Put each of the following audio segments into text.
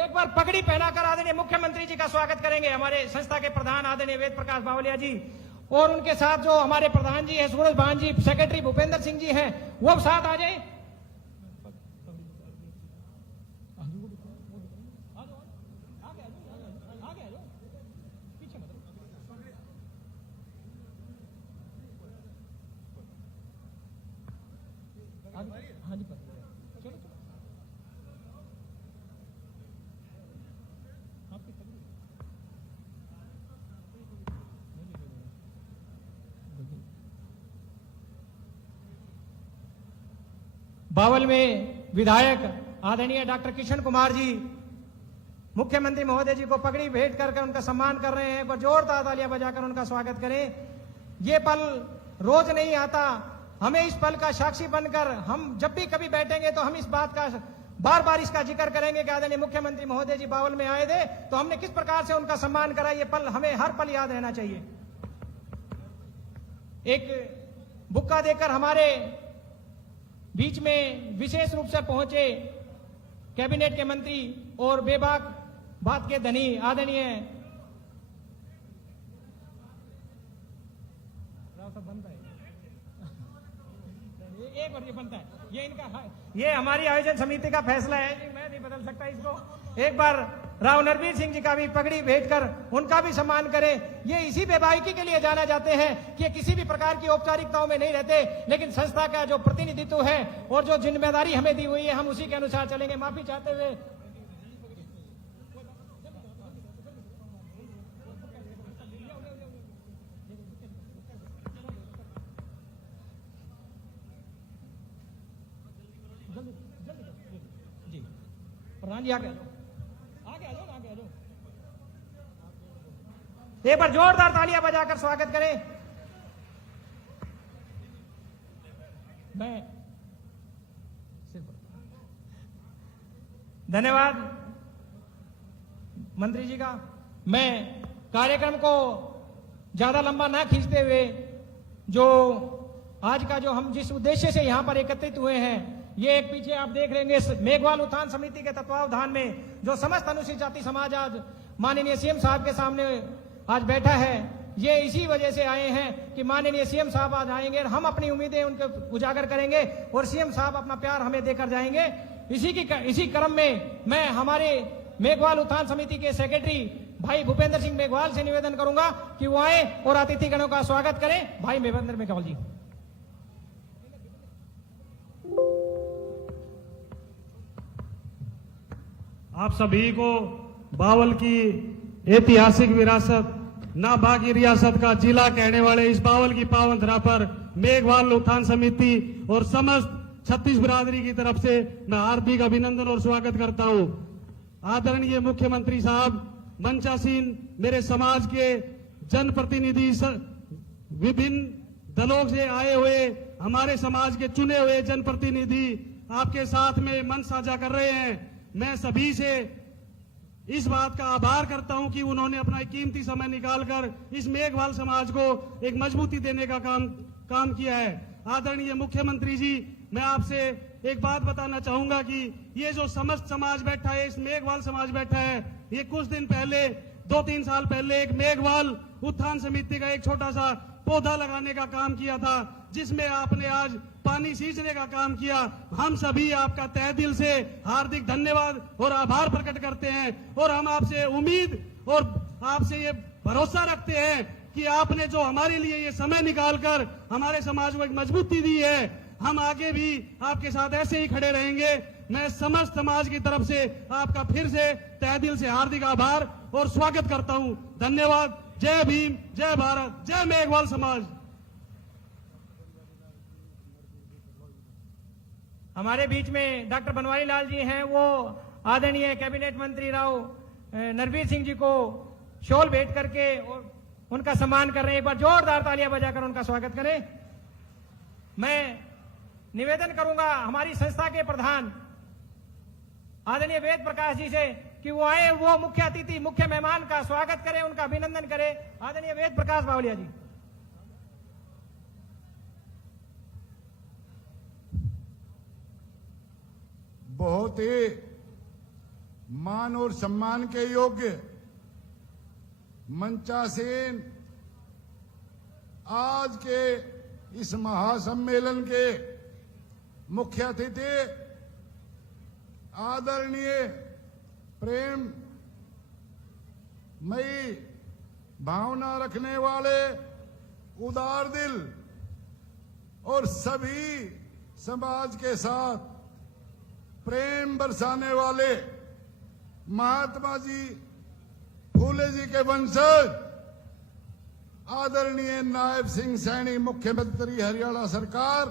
एक बार पगड़ी पहनाकर आदरणीय मुख्यमंत्री जी का स्वागत करेंगे। हमारे संस्था के प्रधान आदरणीय वेद प्रकाश बावलिया जी और उनके साथ जो हमारे प्रधान जी हैं सूरज भान जी, सेक्रेटरी भूपेंद्र सिंह जी हैं, वो साथ आ जाए। बावल में विधायक आदरणीय डॉक्टर किशन कुमार जी मुख्यमंत्री महोदय जी को पगड़ी भेंट करके उनका सम्मान कर रहे हैं। एक बार जोरदार तालियां बजाकर उनका स्वागत करें। ये पल रोज नहीं आता, हमें इस पल का साक्षी बनकर हम जब भी कभी बैठेंगे तो हम इस बात का बार बार इसका जिक्र करेंगे कि आदरणीय मुख्यमंत्री महोदय जी बावल में आए थे तो हमने किस प्रकार से उनका सम्मान करा। ये पल हमें हर पल याद रहना चाहिए। एक बुक्का देकर हमारे बीच में विशेष रूप से पहुंचे कैबिनेट के मंत्री और बेबाक बात के धनी आदरणीय एक बार ये बनता है, ये इनका, ये हमारी आयोजन समिति का फैसला है, मैं नहीं बदल सकता इसको। एक बार राव नरवीर सिंह जी का भी पगड़ी भेंट कर उनका भी सम्मान करें। ये इसी बेबाकी के लिए जाना जाते हैं कि किसी भी प्रकार की औपचारिकताओं में नहीं रहते, लेकिन संस्था का जो प्रतिनिधित्व है और जो जिम्मेदारी हमें दी हुई है हम उसी के अनुसार चलेंगे। माफी चाहते हुए जी प्रधान जी आगे आ जाओ, आगे आ जाओ ना, आगे आ जाओ। एक बार जोरदार तालियां बजाकर स्वागत करें। मैं धन्यवाद मंत्री जी का। मैं कार्यक्रम को ज्यादा लंबा ना खींचते हुए जो आज का जो हम जिस उद्देश्य से यहां पर एकत्रित हुए हैं, ये एक पीछे आप देख लेंगे मेघवाल उत्थान समिति के तत्वावधान में जो समस्त अनुसूचित जाति समाज आज माननीय सीएम साहब के सामने आज बैठा है, ये इसी वजह से आए हैं कि माननीय सीएम साहब आज आएंगे और हम अपनी उम्मीदें उनके उजागर करेंगे और सीएम साहब अपना प्यार हमें देकर जाएंगे। इसी क्रम में मैं हमारे मेघवाल उत्थान समिति के सेक्रेटरी भाई भूपेंद्र सिंह मेघवाल से निवेदन करूंगा कि वो आए और अतिथिगणों का स्वागत करें। भाई भूपेंद्र मेघवाल जी। आप सभी को बावल की ऐतिहासिक विरासत, नाबागी रियासत का जिला कहने वाले इस बावल की पावन धरा पर मेघवाल उत्थान समिति और समस्त छत्तीस बिरादरी की तरफ से मैं हार्दिक अभिनंदन और स्वागत करता हूं। आदरणीय मुख्यमंत्री साहब, मंचासीन मेरे समाज के जनप्रतिनिधि, विभिन्न दलों से आए हुए हमारे समाज के चुने हुए जनप्रतिनिधि आपके साथ में मंच साझा कर रहे हैं। मैं सभी से इस बात का आभार करता हूं कि उन्होंने अपना कीमती समय निकालकर इस मेघवाल समाज को एक मजबूती देने का काम किया है। आदरणीय मुख्यमंत्री जी, मैं आपसे एक बात बताना चाहूंगा कि ये जो समस्त समाज बैठा है, इस मेघवाल समाज बैठा है, ये कुछ दिन पहले 2-3 साल पहले एक मेघवाल उत्थान समिति का एक छोटा सा पौधा लगाने का काम किया था, जिसमें आपने आज पानी सींचने का काम किया। हम सभी आपका तहे दिल से हार्दिक धन्यवाद और आभार प्रकट करते हैं और हम आपसे उम्मीद और आपसे ये भरोसा रखते हैं कि आपने जो हमारे लिए ये समय निकालकर हमारे समाज को एक मजबूती दी है, हम आगे भी आपके साथ ऐसे ही खड़े रहेंगे। मैं समस्त समाज की तरफ से आपका फिर से तहे दिल से हार्दिक आभार और स्वागत करता हूं। धन्यवाद। जय भीम, जय भारत, जय मेघवाल समाज। हमारे बीच में डॉक्टर बनवारी लाल जी हैं, वो आदरणीय कैबिनेट मंत्री राव नरवीर सिंह जी को शॉल भेंट करके और उनका सम्मान कर रहे हैं। एक बार जोरदार तालियां बजाकर उनका स्वागत करें। मैं निवेदन करूंगा हमारी संस्था के प्रधान आदरणीय वेद प्रकाश जी से कि वो आए, वो मुख्य अतिथि, मुख्य मेहमान का स्वागत करें, उनका अभिनंदन करें। आदरणीय वेद प्रकाश बावलिया जी। बहुत ही मान और सम्मान के योग्य मंचासीन आज के इस महासम्मेलन के मुख्य अतिथि आदरणीय प्रेम मई भावना रखने वाले उदार दिल और सभी समाज के साथ प्रेम बरसाने वाले महात्मा जी फूले जी के वंशज आदरणीय नायब सिंह सैनी मुख्यमंत्री हरियाणा सरकार,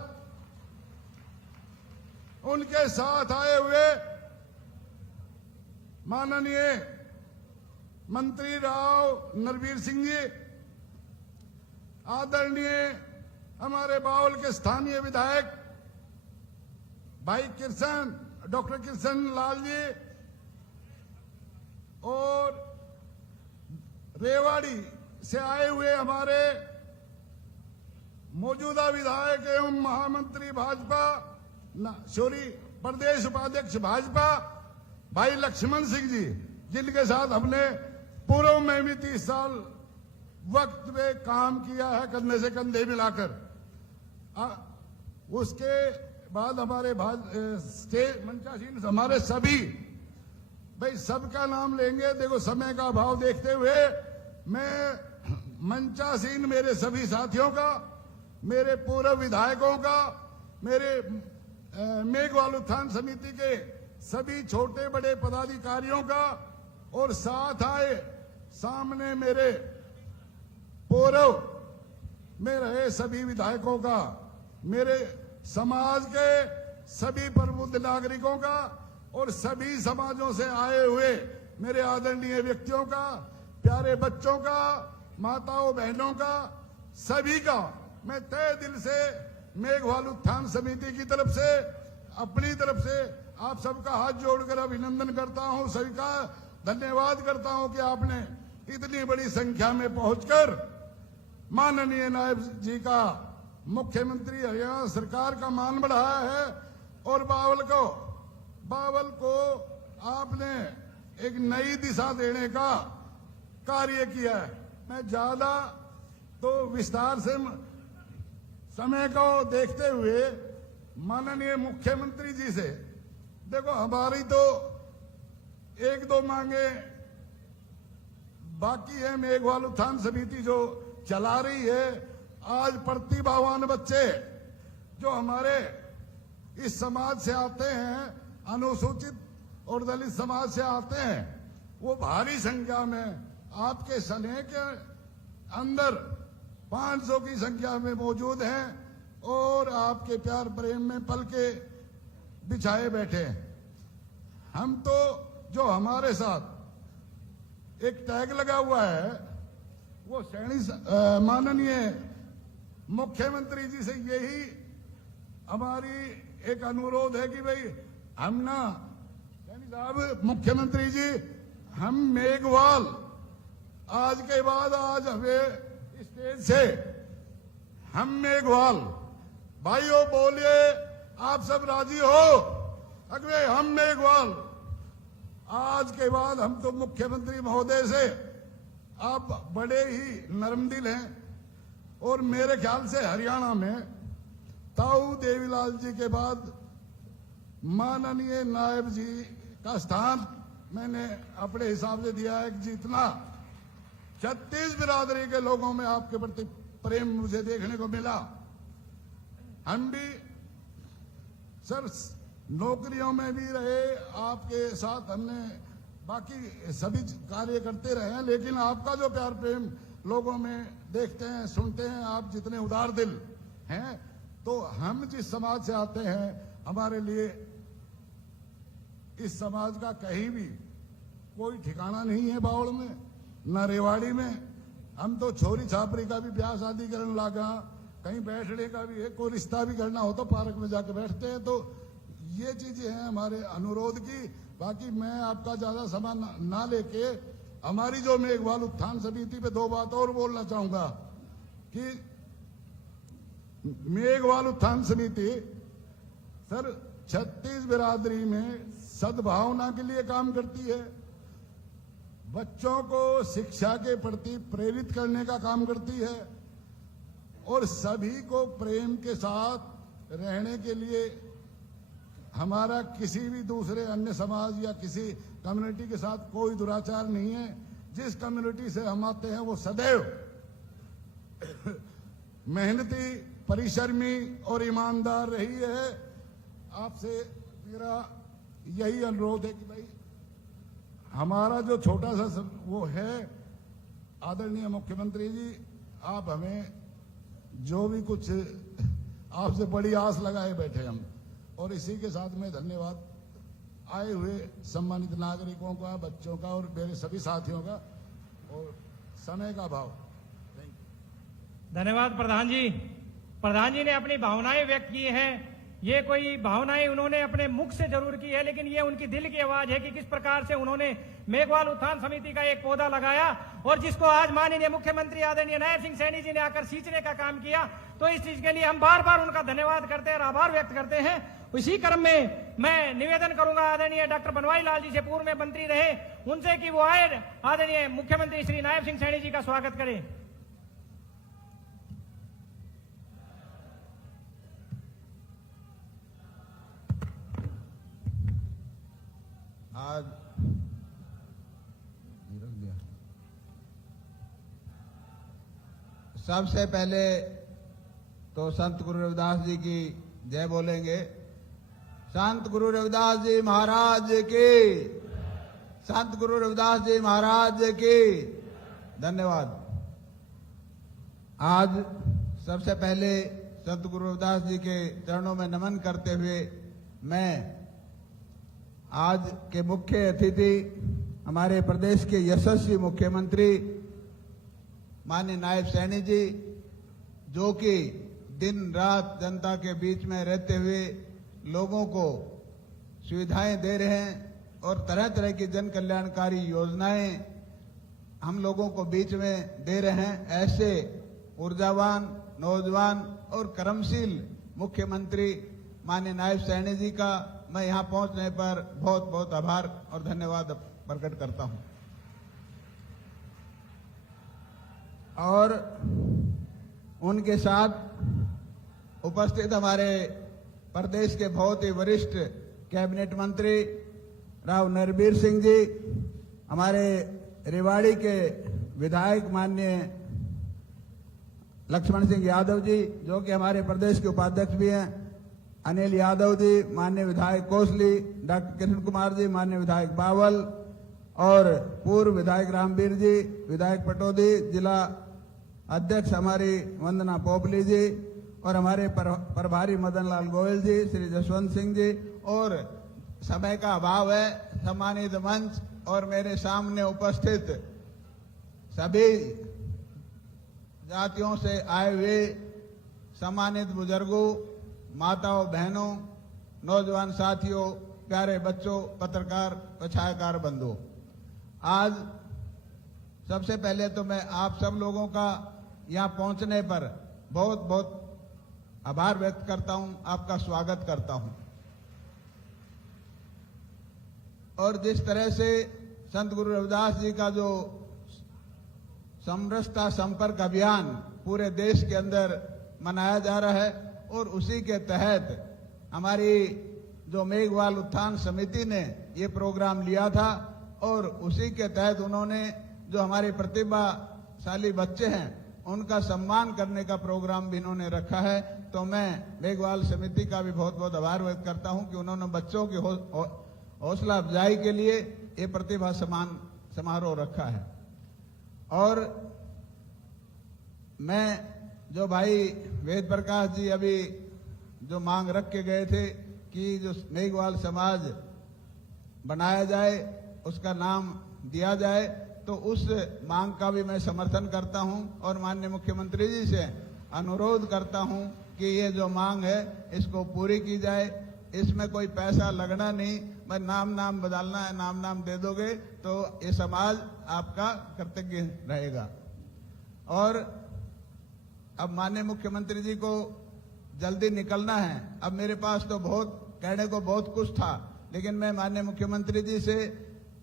उनके साथ आए हुए माननीय मंत्री राव नरवीर सिंह जी, आदरणीय हमारे बावल के स्थानीय विधायक भाई डॉक्टर किशन लाल जी और रेवाड़ी से आए हुए हमारे मौजूदा विधायक एवं महामंत्री भाजपा प्रदेश उपाध्यक्ष भाजपा भाई लक्ष्मण सिंह जी, जिनके साथ हमने पूर्व में भी 30 साल वक्त में काम किया है कंधे से कंधे मिलाकर। उसके बाद हमारे स्टेज मंचासीन हमारे सभी भाई सबका नाम लेंगे, देखो समय का अभाव देखते हुए मैं मंचासीन मेरे सभी साथियों का, मेरे पूर्व विधायकों का, मेरे मेघवाल उत्थान समिति के सभी छोटे बड़े पदाधिकारियों का और साथ आए सामने मेरे पूर्व में रहे सभी विधायकों का, मेरे समाज के सभी प्रबुद्ध नागरिकों का और सभी समाजों से आए हुए मेरे आदरणीय व्यक्तियों का, प्यारे बच्चों का, माताओं बहनों का, सभी का मैं तहे दिल से मेघवाल उत्थान समिति की तरफ से, अपनी तरफ से आप सबका हाथ जोड़कर अभिनंदन करता हूं, सभी का धन्यवाद करता हूं कि आपने इतनी बड़ी संख्या में पहुंचकर माननीय नायब जी का, मुख्यमंत्री हरियाणा सरकार का मान बढ़ाया है और बावल को आपने एक नई दिशा देने का कार्य किया है। मैं ज्यादा तो विस्तार से समय को देखते हुए माननीय मुख्यमंत्री जी से, देखो हमारी तो एक दो मांगे बाकी है, मेघवाल उत्थान समिति जो चला रही है। आज प्रतिभावान बच्चे जो हमारे इस समाज से आते हैं, अनुसूचित और दलित समाज से आते हैं, वो भारी संख्या में आपके स्नेह के अंदर 500 की संख्या में मौजूद हैं और आपके प्यार प्रेम में पल के बिछाए बैठे हैं। हम तो जो हमारे साथ एक टैग लगा हुआ है, वो सैनी माननीय मुख्यमंत्री जी से यही हमारी एक अनुरोध है कि भाई हम ना सैनी साहब मुख्यमंत्री जी, हम मेघवाल आज के बाद आज हमें स्टेज से हम मेघवाल भाइयों बोलिए, आप सब राजी हो? अगले हम मेघवाल आज के बाद हम तो मुख्यमंत्री महोदय से आप बड़े ही नरम दिल हैं और मेरे ख्याल से हरियाणा में ताऊ देवीलाल जी के बाद माननीय नायब जी का स्थान मैंने अपने हिसाब से दिया है कि जितना 36 बिरादरी के लोगों में आपके प्रति प्रेम मुझे देखने को मिला, हम भी सर नौकरियों में भी रहे, आपके साथ हमने बाकी सभी कार्य करते रहे हैं, लेकिन आपका जो प्यार प्रेम लोगों में देखते हैं, सुनते हैं, आप जितने उदार दिल हैं, तो हम जिस समाज से आते हैं, हमारे लिए इस समाज का कहीं भी कोई ठिकाना नहीं है बावड़ में, न रेवाड़ी में। हम तो छोरी छापरी का भी ब्याह शादी करने लगा, कहीं बैठने का भी है, कोई रिश्ता भी करना हो तो पार्क में जाके बैठते हैं। तो ये चीजें हैं हमारे अनुरोध की। बाकी मैं आपका ज्यादा समय ना लेके हमारी जो मेघवाल उत्थान समिति पे 2 बात और बोलना चाहूंगा कि मेघवाल उत्थान समिति सर 36 बिरादरी में सद्भावना के लिए काम करती है, बच्चों को शिक्षा के प्रति प्रेरित करने का काम करती है और सभी को प्रेम के साथ रहने के लिए हमारा किसी भी दूसरे अन्य समाज या किसी कम्युनिटी के साथ कोई दुराचार नहीं है। जिस कम्युनिटी से हम आते हैं वो सदैव मेहनती, परिश्रमी और ईमानदार रही है। आपसे मेरा यही अनुरोध है कि भाई हमारा जो छोटा सा वो है, आदरणीय मुख्यमंत्री जी, आप हमें जो भी कुछ आपसे बड़ी आस लगाए बैठे हम, और इसी के साथ में धन्यवाद आए हुए सम्मानित नागरिकों का, बच्चों का और मेरे सभी साथियों का और समय का अभाव। धन्यवाद प्रधान जी। प्रधान जी ने अपनी भावनाएं व्यक्त की हैं। ये कोई भावनाएं उन्होंने अपने मुख से जरूर की है, लेकिन ये उनकी दिल की आवाज है कि किस प्रकार से उन्होंने मेघवाल उत्थान समिति का एक पौधा लगाया और जिसको आज माननीय मुख्यमंत्री आदरणीय नायब सिंह सैनी जी ने आकर सींचने का काम किया। तो इस चीज के लिए हम बार बार उनका धन्यवाद करते हैं और आभार व्यक्त करते हैं। इसी क्रम में मैं निवेदन करूंगा आदरणीय डॉक्टर बनवारी लाल जी से, पूर्व में मंत्री रहे, उनसे कि वो आए आदरणीय मुख्यमंत्री श्री नायब सिंह सैनी जी का स्वागत करें। आज सबसे पहले तो संत गुरु रविदास जी की जय बोलेंगे। संत गुरु रविदास जी महाराज की, संत गुरु रविदास जी महाराज की धन्यवाद। आज सबसे पहले संत गुरु रविदास जी के चरणों में नमन करते हुए मैं आज के मुख्य अतिथि हमारे प्रदेश के यशस्वी मुख्यमंत्री माननीय नायब सैनी जी, जो कि दिन रात जनता के बीच में रहते हुए लोगों को सुविधाएं दे रहे हैं और तरह तरह की जन कल्याणकारी योजनाएं हम लोगों को बीच में दे रहे हैं। ऐसे ऊर्जावान, नौजवान और कर्मशील मुख्यमंत्री माननीय नायब सैनी जी का मैं यहां पहुंचने पर बहुत बहुत आभार और धन्यवाद प्रकट करता हूं। और उनके साथ उपस्थित हमारे प्रदेश के बहुत ही वरिष्ठ कैबिनेट मंत्री राव नरबीर सिंह जी, हमारे रेवाड़ी के विधायक माननीय लक्ष्मण सिंह यादव जी, जो कि हमारे प्रदेश के उपाध्यक्ष भी हैं, अनिल यादव जी, माननीय विधायक कोसली, डॉक्टर किशन कुमार जी, माननीय विधायक बावल और पूर्व विधायक रामवीर जी, विधायक पटौदी, जिला अध्यक्ष हमारी वंदना पोपली जी और हमारे प्रभारी मदन लाल गोयल जी, श्री जसवंत सिंह जी, और समय का अभाव है, सम्मानित मंच और मेरे सामने उपस्थित सभी जातियों से आए हुए सम्मानित बुजुर्गों, माताओं, बहनों, नौजवान साथियों, प्यारे बच्चों, पत्रकार व छायाकार बंधुओं, आज सबसे पहले तो मैं आप सब लोगों का यहां पहुंचने पर बहुत बहुत आभार व्यक्त करता हूं, आपका स्वागत करता हूं। और जिस तरह से संत गुरु रविदास जी का जो समरसता संपर्क अभियान पूरे देश के अंदर मनाया जा रहा है और उसी के तहत हमारी जो मेघवाल उत्थान समिति ने ये प्रोग्राम लिया था और उसी के तहत उन्होंने जो हमारे प्रतिभाशाली बच्चे हैं उनका सम्मान करने का प्रोग्राम भी इन्होंने रखा है। तो मैं मेघवाल समिति का भी बहुत बहुत आभार व्यक्त करता हूं कि उन्होंने बच्चों की हौसला अफजाई के लिए ये प्रतिभा सम्मान समारोह रखा है। और मैं जो भाई वेद प्रकाश जी अभी जो मांग रख के गए थे कि जो मेघवाल समाज बनाया जाए, उसका नाम दिया जाए, तो उस मांग का भी मैं समर्थन करता हूं और माननीय मुख्यमंत्री जी से अनुरोध करता हूं कि ये जो मांग है इसको पूरी की जाए। इसमें कोई पैसा लगना नहीं, मैं नाम बदलना है, नाम दे दोगे तो ये समाज आपका कृतज्ञ रहेगा। और अब माननीय मुख्यमंत्री जी को जल्दी निकलना है। अब मेरे पास तो बहुत कहने को बहुत कुछ था, लेकिन मैं माननीय मुख्यमंत्री जी से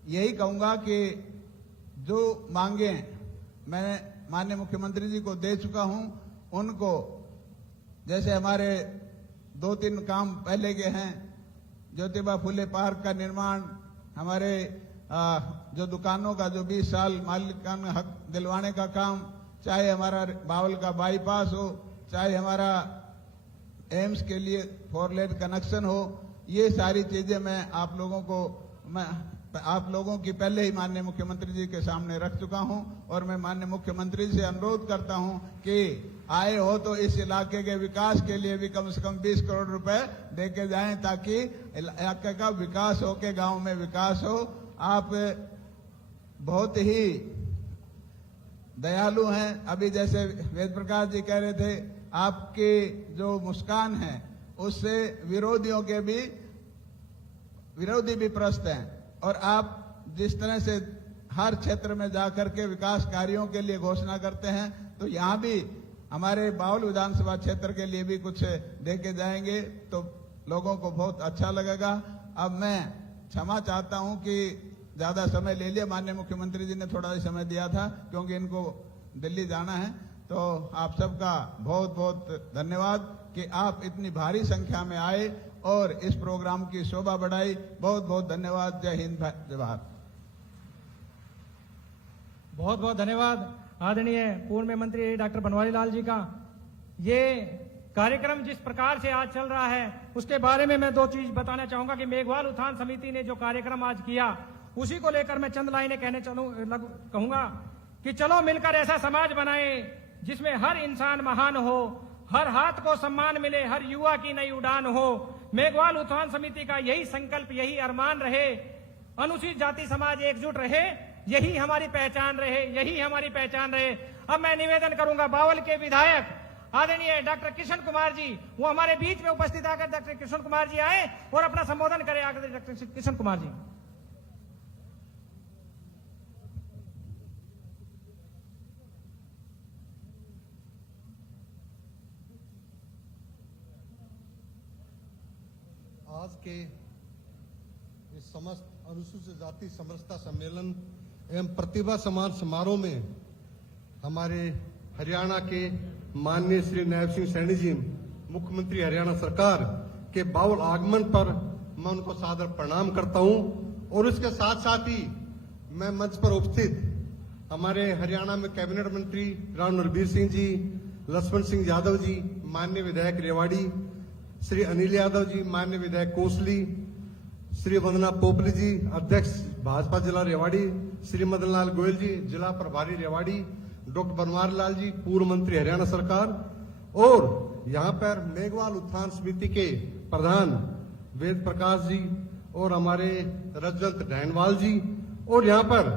यही कहूंगा कि जो मांगे मैं माननीय मुख्यमंत्री जी को दे चुका हूं, उनको जैसे हमारे 2-3 काम पहले के हैं, ज्योतिबा फुले पार्क का निर्माण, हमारे जो दुकानों का जो 20 साल मालिकाना हक दिलवाने का काम, चाहे हमारा बावल का बाईपास हो, चाहे हमारा एम्स के लिए 4 लेन कनेक्शन हो, ये सारी चीजें मैं आप लोगों की पहले ही माननीय मुख्यमंत्री जी के सामने रख चुका हूं। और मैं माननीय मुख्यमंत्री से अनुरोध करता हूं कि आए हो तो इस इलाके के विकास के लिए भी कम से कम 20 करोड़ रुपए देके जाएं, ताकि इलाके का विकास हो के गांव में विकास हो। आप बहुत ही दयालु हैं। अभी जैसे वेद प्रकाश जी कह रहे थे, आपकी जो मुस्कान है उससे विरोधी भी प्रस्त हैं, और आप जिस तरह से हर क्षेत्र में जाकर के विकास कार्यों के लिए घोषणा करते हैं, तो यहाँ भी हमारे बावल विधानसभा क्षेत्र के लिए भी कुछ देके जाएंगे तो लोगों को बहुत अच्छा लगेगा। अब मैं क्षमा चाहता हूं कि ज्यादा समय ले लिया, माननीय मुख्यमंत्री जी ने थोड़ा ही समय दिया था क्योंकि इनको दिल्ली जाना है। तो आप सबका बहुत बहुत धन्यवाद कि आप इतनी भारी संख्या में आए और इस प्रोग्राम की शोभा बढ़ाई। बहुत बहुत धन्यवाद। जय हिंद, जय भारत। बहुत बहुत धन्यवाद आदरणीय पूर्व मंत्री डॉक्टर बनवारी लाल जी का। ये कार्यक्रम जिस प्रकार से आज चल रहा है उसके बारे में मैं 2 चीज बताना चाहूंगा कि मेघवाल उत्थान समिति ने जो कार्यक्रम आज किया उसी को लेकर मैं चंद लाइनें कहूंगा कि चलो मिलकर ऐसा समाज बनाए जिसमें हर इंसान महान हो, हर हाथ को सम्मान मिले, हर युवा की नई उड़ान हो। मेघवाल उत्थान समिति का यही संकल्प, यही अरमान रहे। अनुसूचित जाति समाज एकजुट रहे, यही हमारी पहचान रहे, यही हमारी पहचान रहे। अब मैं निवेदन करूंगा बावल के विधायक आदरणीय डॉक्टर किशन कुमार जी, वो हमारे बीच में उपस्थित आकर डॉक्टर किशन कुमार जी आए और अपना संबोधन करें। आकर डॉक्टर किशन कुमार जी। आज के इस समस्त अनुसूचित जाति समरसता सम्मेलन एवं प्रतिभा सम्मान समारोह में हमारे हरियाणा के माननीय श्री नायब सिंह सैनी जी, मुख्यमंत्री हरियाणा सरकार के बावल आगमन पर मैं उनको सादर प्रणाम करता हूं। और इसके साथ साथ ही मैं मंच पर उपस्थित हमारे हरियाणा में कैबिनेट मंत्री राव नरबीर सिंह जी, लक्ष्मण सिंह यादव जी, माननीय विधायक रेवाड़ी, श्री अनिल यादव जी, माननीय विधायक कोसली, श्री वंदना पोपली जी, अध्यक्ष भाजपा जिला रेवाड़ी, श्री मदन लाल गोयल जी, जिला प्रभारी रेवाड़ी, डॉक्टर बनवारी लाल जी, पूर्व मंत्री हरियाणा सरकार, और यहाँ पर मेघवाल उत्थान समिति के प्रधान वेद प्रकाश जी और हमारे रजत डैनवाल जी, और यहाँ पर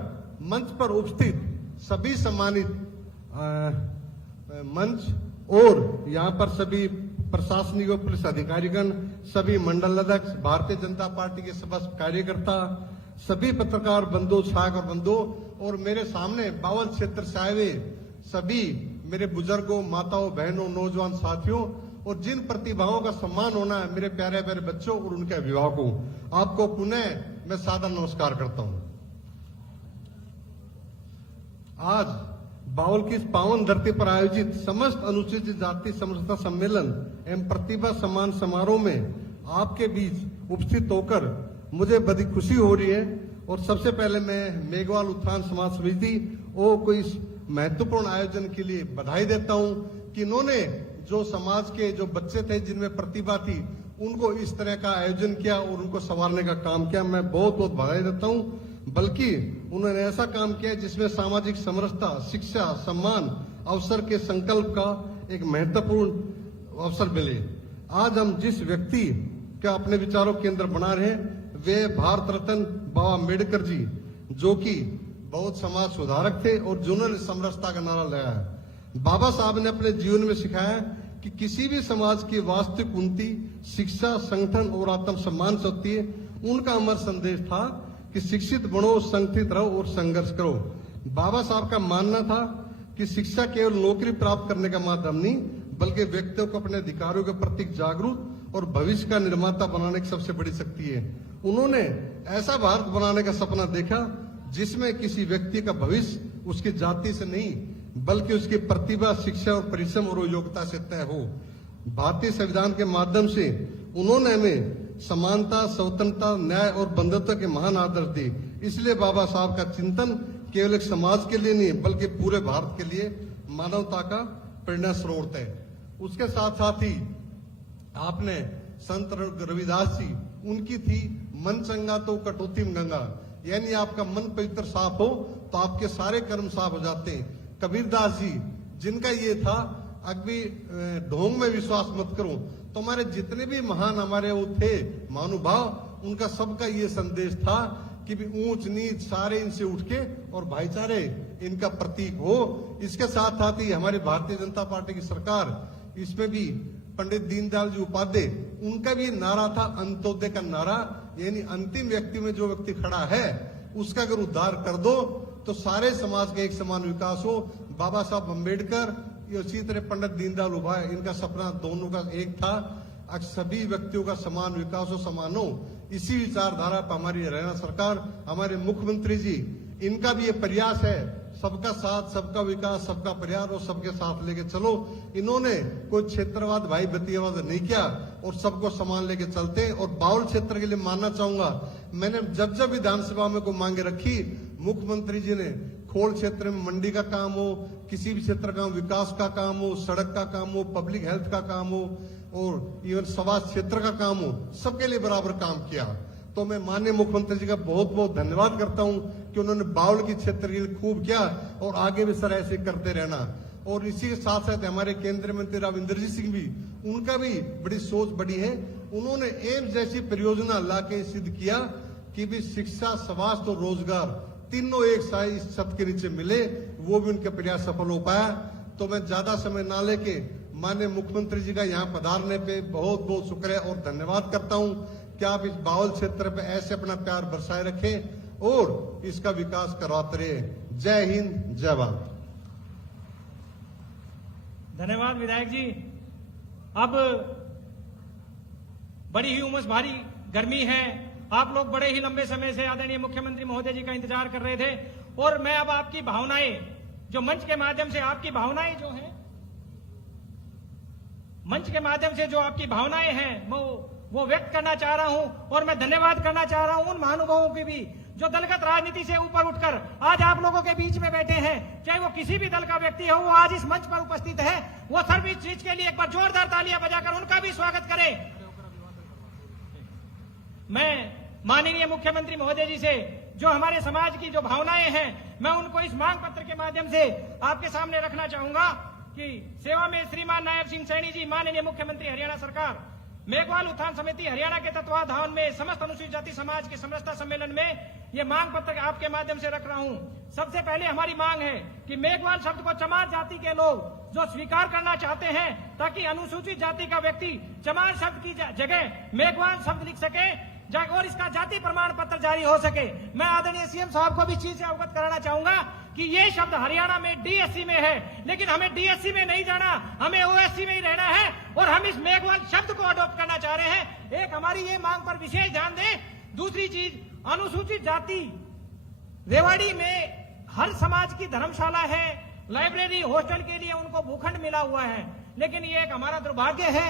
मंच पर उपस्थित सभी सम्मानित मंच और यहाँ पर सभी प्रशासनिक और पुलिस अधिकारीगण, सभी मंडल अध्यक्ष, भारतीय जनता पार्टी के समस्त कार्यकर्ता, सभी पत्रकार बंधु, छात्र बंधु, और मेरे सामने बावल क्षेत्र से आए हुए सभी मेरे बुजुर्गों, माताओं, बहनों, नौजवान साथियों, और जिन प्रतिभाओं का सम्मान होना है, मेरे प्यारे प्यारे बच्चों और उनके अभिभावकों, आपको पुनः मैं सादर नमस्कार करता हूं। आज बावल की इस पावन धरती पर आयोजित समस्त अनुसूचित जाति समरसता सम्मेलन एवं प्रतिभा सम्मान समारोह में आपके बीच उपस्थित होकर मुझे बड़ी खुशी हो रही है। और सबसे पहले मैं मेघवाल उत्थान समाज समिति को इस महत्वपूर्ण आयोजन के लिए बधाई देता हूं कि इन्होंने जो समाज के जो बच्चे थे जिनमें प्रतिभा थी उनको इस तरह का आयोजन किया और उनको संवारने का काम किया। मैं बहुत बहुत बधाई देता हूं। बल्कि उन्होंने ऐसा काम किया जिसमें सामाजिक समरसता, शिक्षा, सम्मान, अवसर के संकल्प का एक महत्वपूर्ण अवसर मिले। आज हम जिस व्यक्ति का अपने विचारों के अंदर बना रहे हैं वे भारत रत्न बाबा अम्बेडकर जी, जो कि बहुत समाज सुधारक थे और जिन्होंने समरसता का नारा लगाया है। बाबा साहब ने अपने जीवन में सिखाया कि किसी भी समाज की वास्तविक उन्नति शिक्षा, संगठन और आत्म सम्मान से होती है। उनका अमर संदेश था कि शिक्षित बनो, संगठित रहो और संघर्ष करो। बाबा साहब का मानना था कि शिक्षा केवल नौकरी प्राप्त करने का माध्यम नहीं बल्कि व्यक्तियों को अपने अधिकारों के प्रति जागरूक और भविष्य का निर्माता बनाने की सबसे बड़ी शक्ति है। उन्होंने ऐसा भारत बनाने का सपना देखा जिसमें किसी व्यक्ति का भविष्य उसकी जाति से नहीं बल्कि उसकी प्रतिभा, शिक्षा और परिश्रम और योग्यता से तय हो। भारतीय संविधान के माध्यम से उन्होंने हमें समानता, स्वतंत्रता, न्याय और बंधुत्व के महान आदर्श दिए। इसलिए बाबा साहब का चिंतन केवल एक समाज के लिए नहीं बल्कि पूरे भारत के लिए मानवता का प्रेरणा स्रोत है। उसके साथ साथ ही आपने संत रविदास जी, उनकी थी मन चंगा तो कटौती में गंगा, यानी आपका मन पवित्र साफ हो तो आपके सारे कर्म साफ हो जाते हैं। कबीरदास जी, जिनका ये था अभी ढोंग में विश्वास मत करो, तो हमारे जितने भी महान हमारे वो थे महानुभाव, उनका सबका ये संदेश था कि भी ऊंच नीच सारे इनसे उठ के और भाईचारे इनका प्रतीक हो। इसके साथ साथ ही हमारी भारतीय जनता पार्टी की सरकार, इसमें भी पंडित दीनदयाल जी उपाध्याय, उनका भी नारा था अंत्योदय का नारा, यानी अंतिम व्यक्ति में जो व्यक्ति खड़ा है उसका अगर उद्धार कर दो तो सारे समाज का एक समान विकास हो। बाबा साहब अम्बेडकर, इसी तरह पंडित दीनदयाल उपाध्याय, इनका सपना दोनों का एक था, सभी व्यक्तियों का समान विकास हो, समान हो। इसी विचारधारा पर हमारी हरियाणा सरकार, हमारे मुख्यमंत्री जी, इनका भी ये प्रयास है, सबका साथ, सबका विकास, सबका परिवार और सबके साथ लेके चलो। इन्होंने कोई क्षेत्रवाद, भाई भतीजावाद नहीं किया और सबको समान लेके चलते। और बाउल क्षेत्र के लिए मानना चाहूंगा, मैंने जब जब विधानसभा में को मांगे रखी, मुख्यमंत्री जी ने खोल क्षेत्र में मंडी का काम हो, किसी भी क्षेत्र का विकास का काम हो, सड़क का काम हो, पब्लिक हेल्थ का काम हो और इवन समाज क्षेत्र का काम हो, सबके लिए बराबर काम किया। तो मैं माननीय मुख्यमंत्री जी का बहुत बहुत धन्यवाद करता हूं कि उन्होंने बाउल की क्षेत्र के लिए खूब किया और आगे भी सर ऐसे करते रहना। और इसी के साथ साथ हमारे केंद्रीय मंत्री राव इंद्रजीत सिंह भी, उनका भी बड़ी सोच बड़ी है। उन्होंने एम्स जैसी परियोजना लाके सिद्ध किया कि भी शिक्षा, स्वास्थ्य और रोजगार तीनों एक साथ इस छत के नीचे मिले, वो भी उनके प्रयास सफल हो पाया। तो मैं ज्यादा समय ना लेके माननीय मुख्यमंत्री जी का यहाँ पधारने पे बहुत बहुत शुक्रिया और धन्यवाद करता हूँ कि आप इस बाउल क्षेत्र पे ऐसे अपना प्यार बरसाए रखें और इसका विकास करवाते रहे। जय हिंद, जय भारत। धन्यवाद विधायक जी। अब बड़ी ही उमस भरी गर्मी है, आप लोग बड़े ही लंबे समय से आदरणीय मुख्यमंत्री महोदय जी का इंतजार कर रहे थे और मैं अब आपकी भावनाएं, जो मंच के माध्यम से आपकी भावनाएं जो हैं, मंच के माध्यम से जो आपकी भावनाएं हैं वो व्यक्त करना चाह रहा हूं। और मैं धन्यवाद करना चाह रहा हूं उन महानुभावों की भी जो दलगत राजनीति से ऊपर उठकर आज आप लोगों के बीच में बैठे हैं, चाहे वो किसी भी दल का व्यक्ति हो, वो आज इस मंच पर उपस्थित है। वो सर इस चीज के लिए एक बार जोरदार तालियां बजाकर उनका भी स्वागत करें। मैं माननीय मुख्यमंत्री महोदय जी से जो हमारे समाज की जो भावनाएं हैं, मैं उनको इस मांग पत्र के माध्यम से आपके सामने रखना चाहूंगा कि सेवा में श्रीमान नायब सिंह सैनी जी, माननीय मुख्यमंत्री हरियाणा सरकार, मेघवाल उत्थान समिति हरियाणा के तत्वाधान में समस्त अनुसूचित जाति समाज के समरसता सम्मेलन में ये मांग पत्र आपके माध्यम से रख रहा हूं। सबसे पहले हमारी मांग है कि मेघवाल शब्द को चमार जाति के लोग जो स्वीकार करना चाहते हैं, ताकि अनुसूचित जाति का व्यक्ति चमार शब्द की जगह मेघवाल शब्द लिख सके और इसका जाति प्रमाण पत्र जारी हो सके। मैं आदरणीय सीएम साहब को भी इस चीज से अवगत कराना चाहूंगा कि ये शब्द हरियाणा में डीएससी में है, लेकिन हमें डीएससी में नहीं जाना, हमें ओएससी में ही रहना है और हम इस मेघवाल शब्द को अडॉप्ट करना चाह रहे हैं। एक हमारी ये मांग पर विशेष ध्यान दें। दूसरी चीज, अनुसूचित जाति रेवाड़ी में हर समाज की धर्मशाला है, लाइब्रेरी, हॉस्टल के लिए उनको भूखंड मिला हुआ है, लेकिन ये एक हमारा दुर्भाग्य है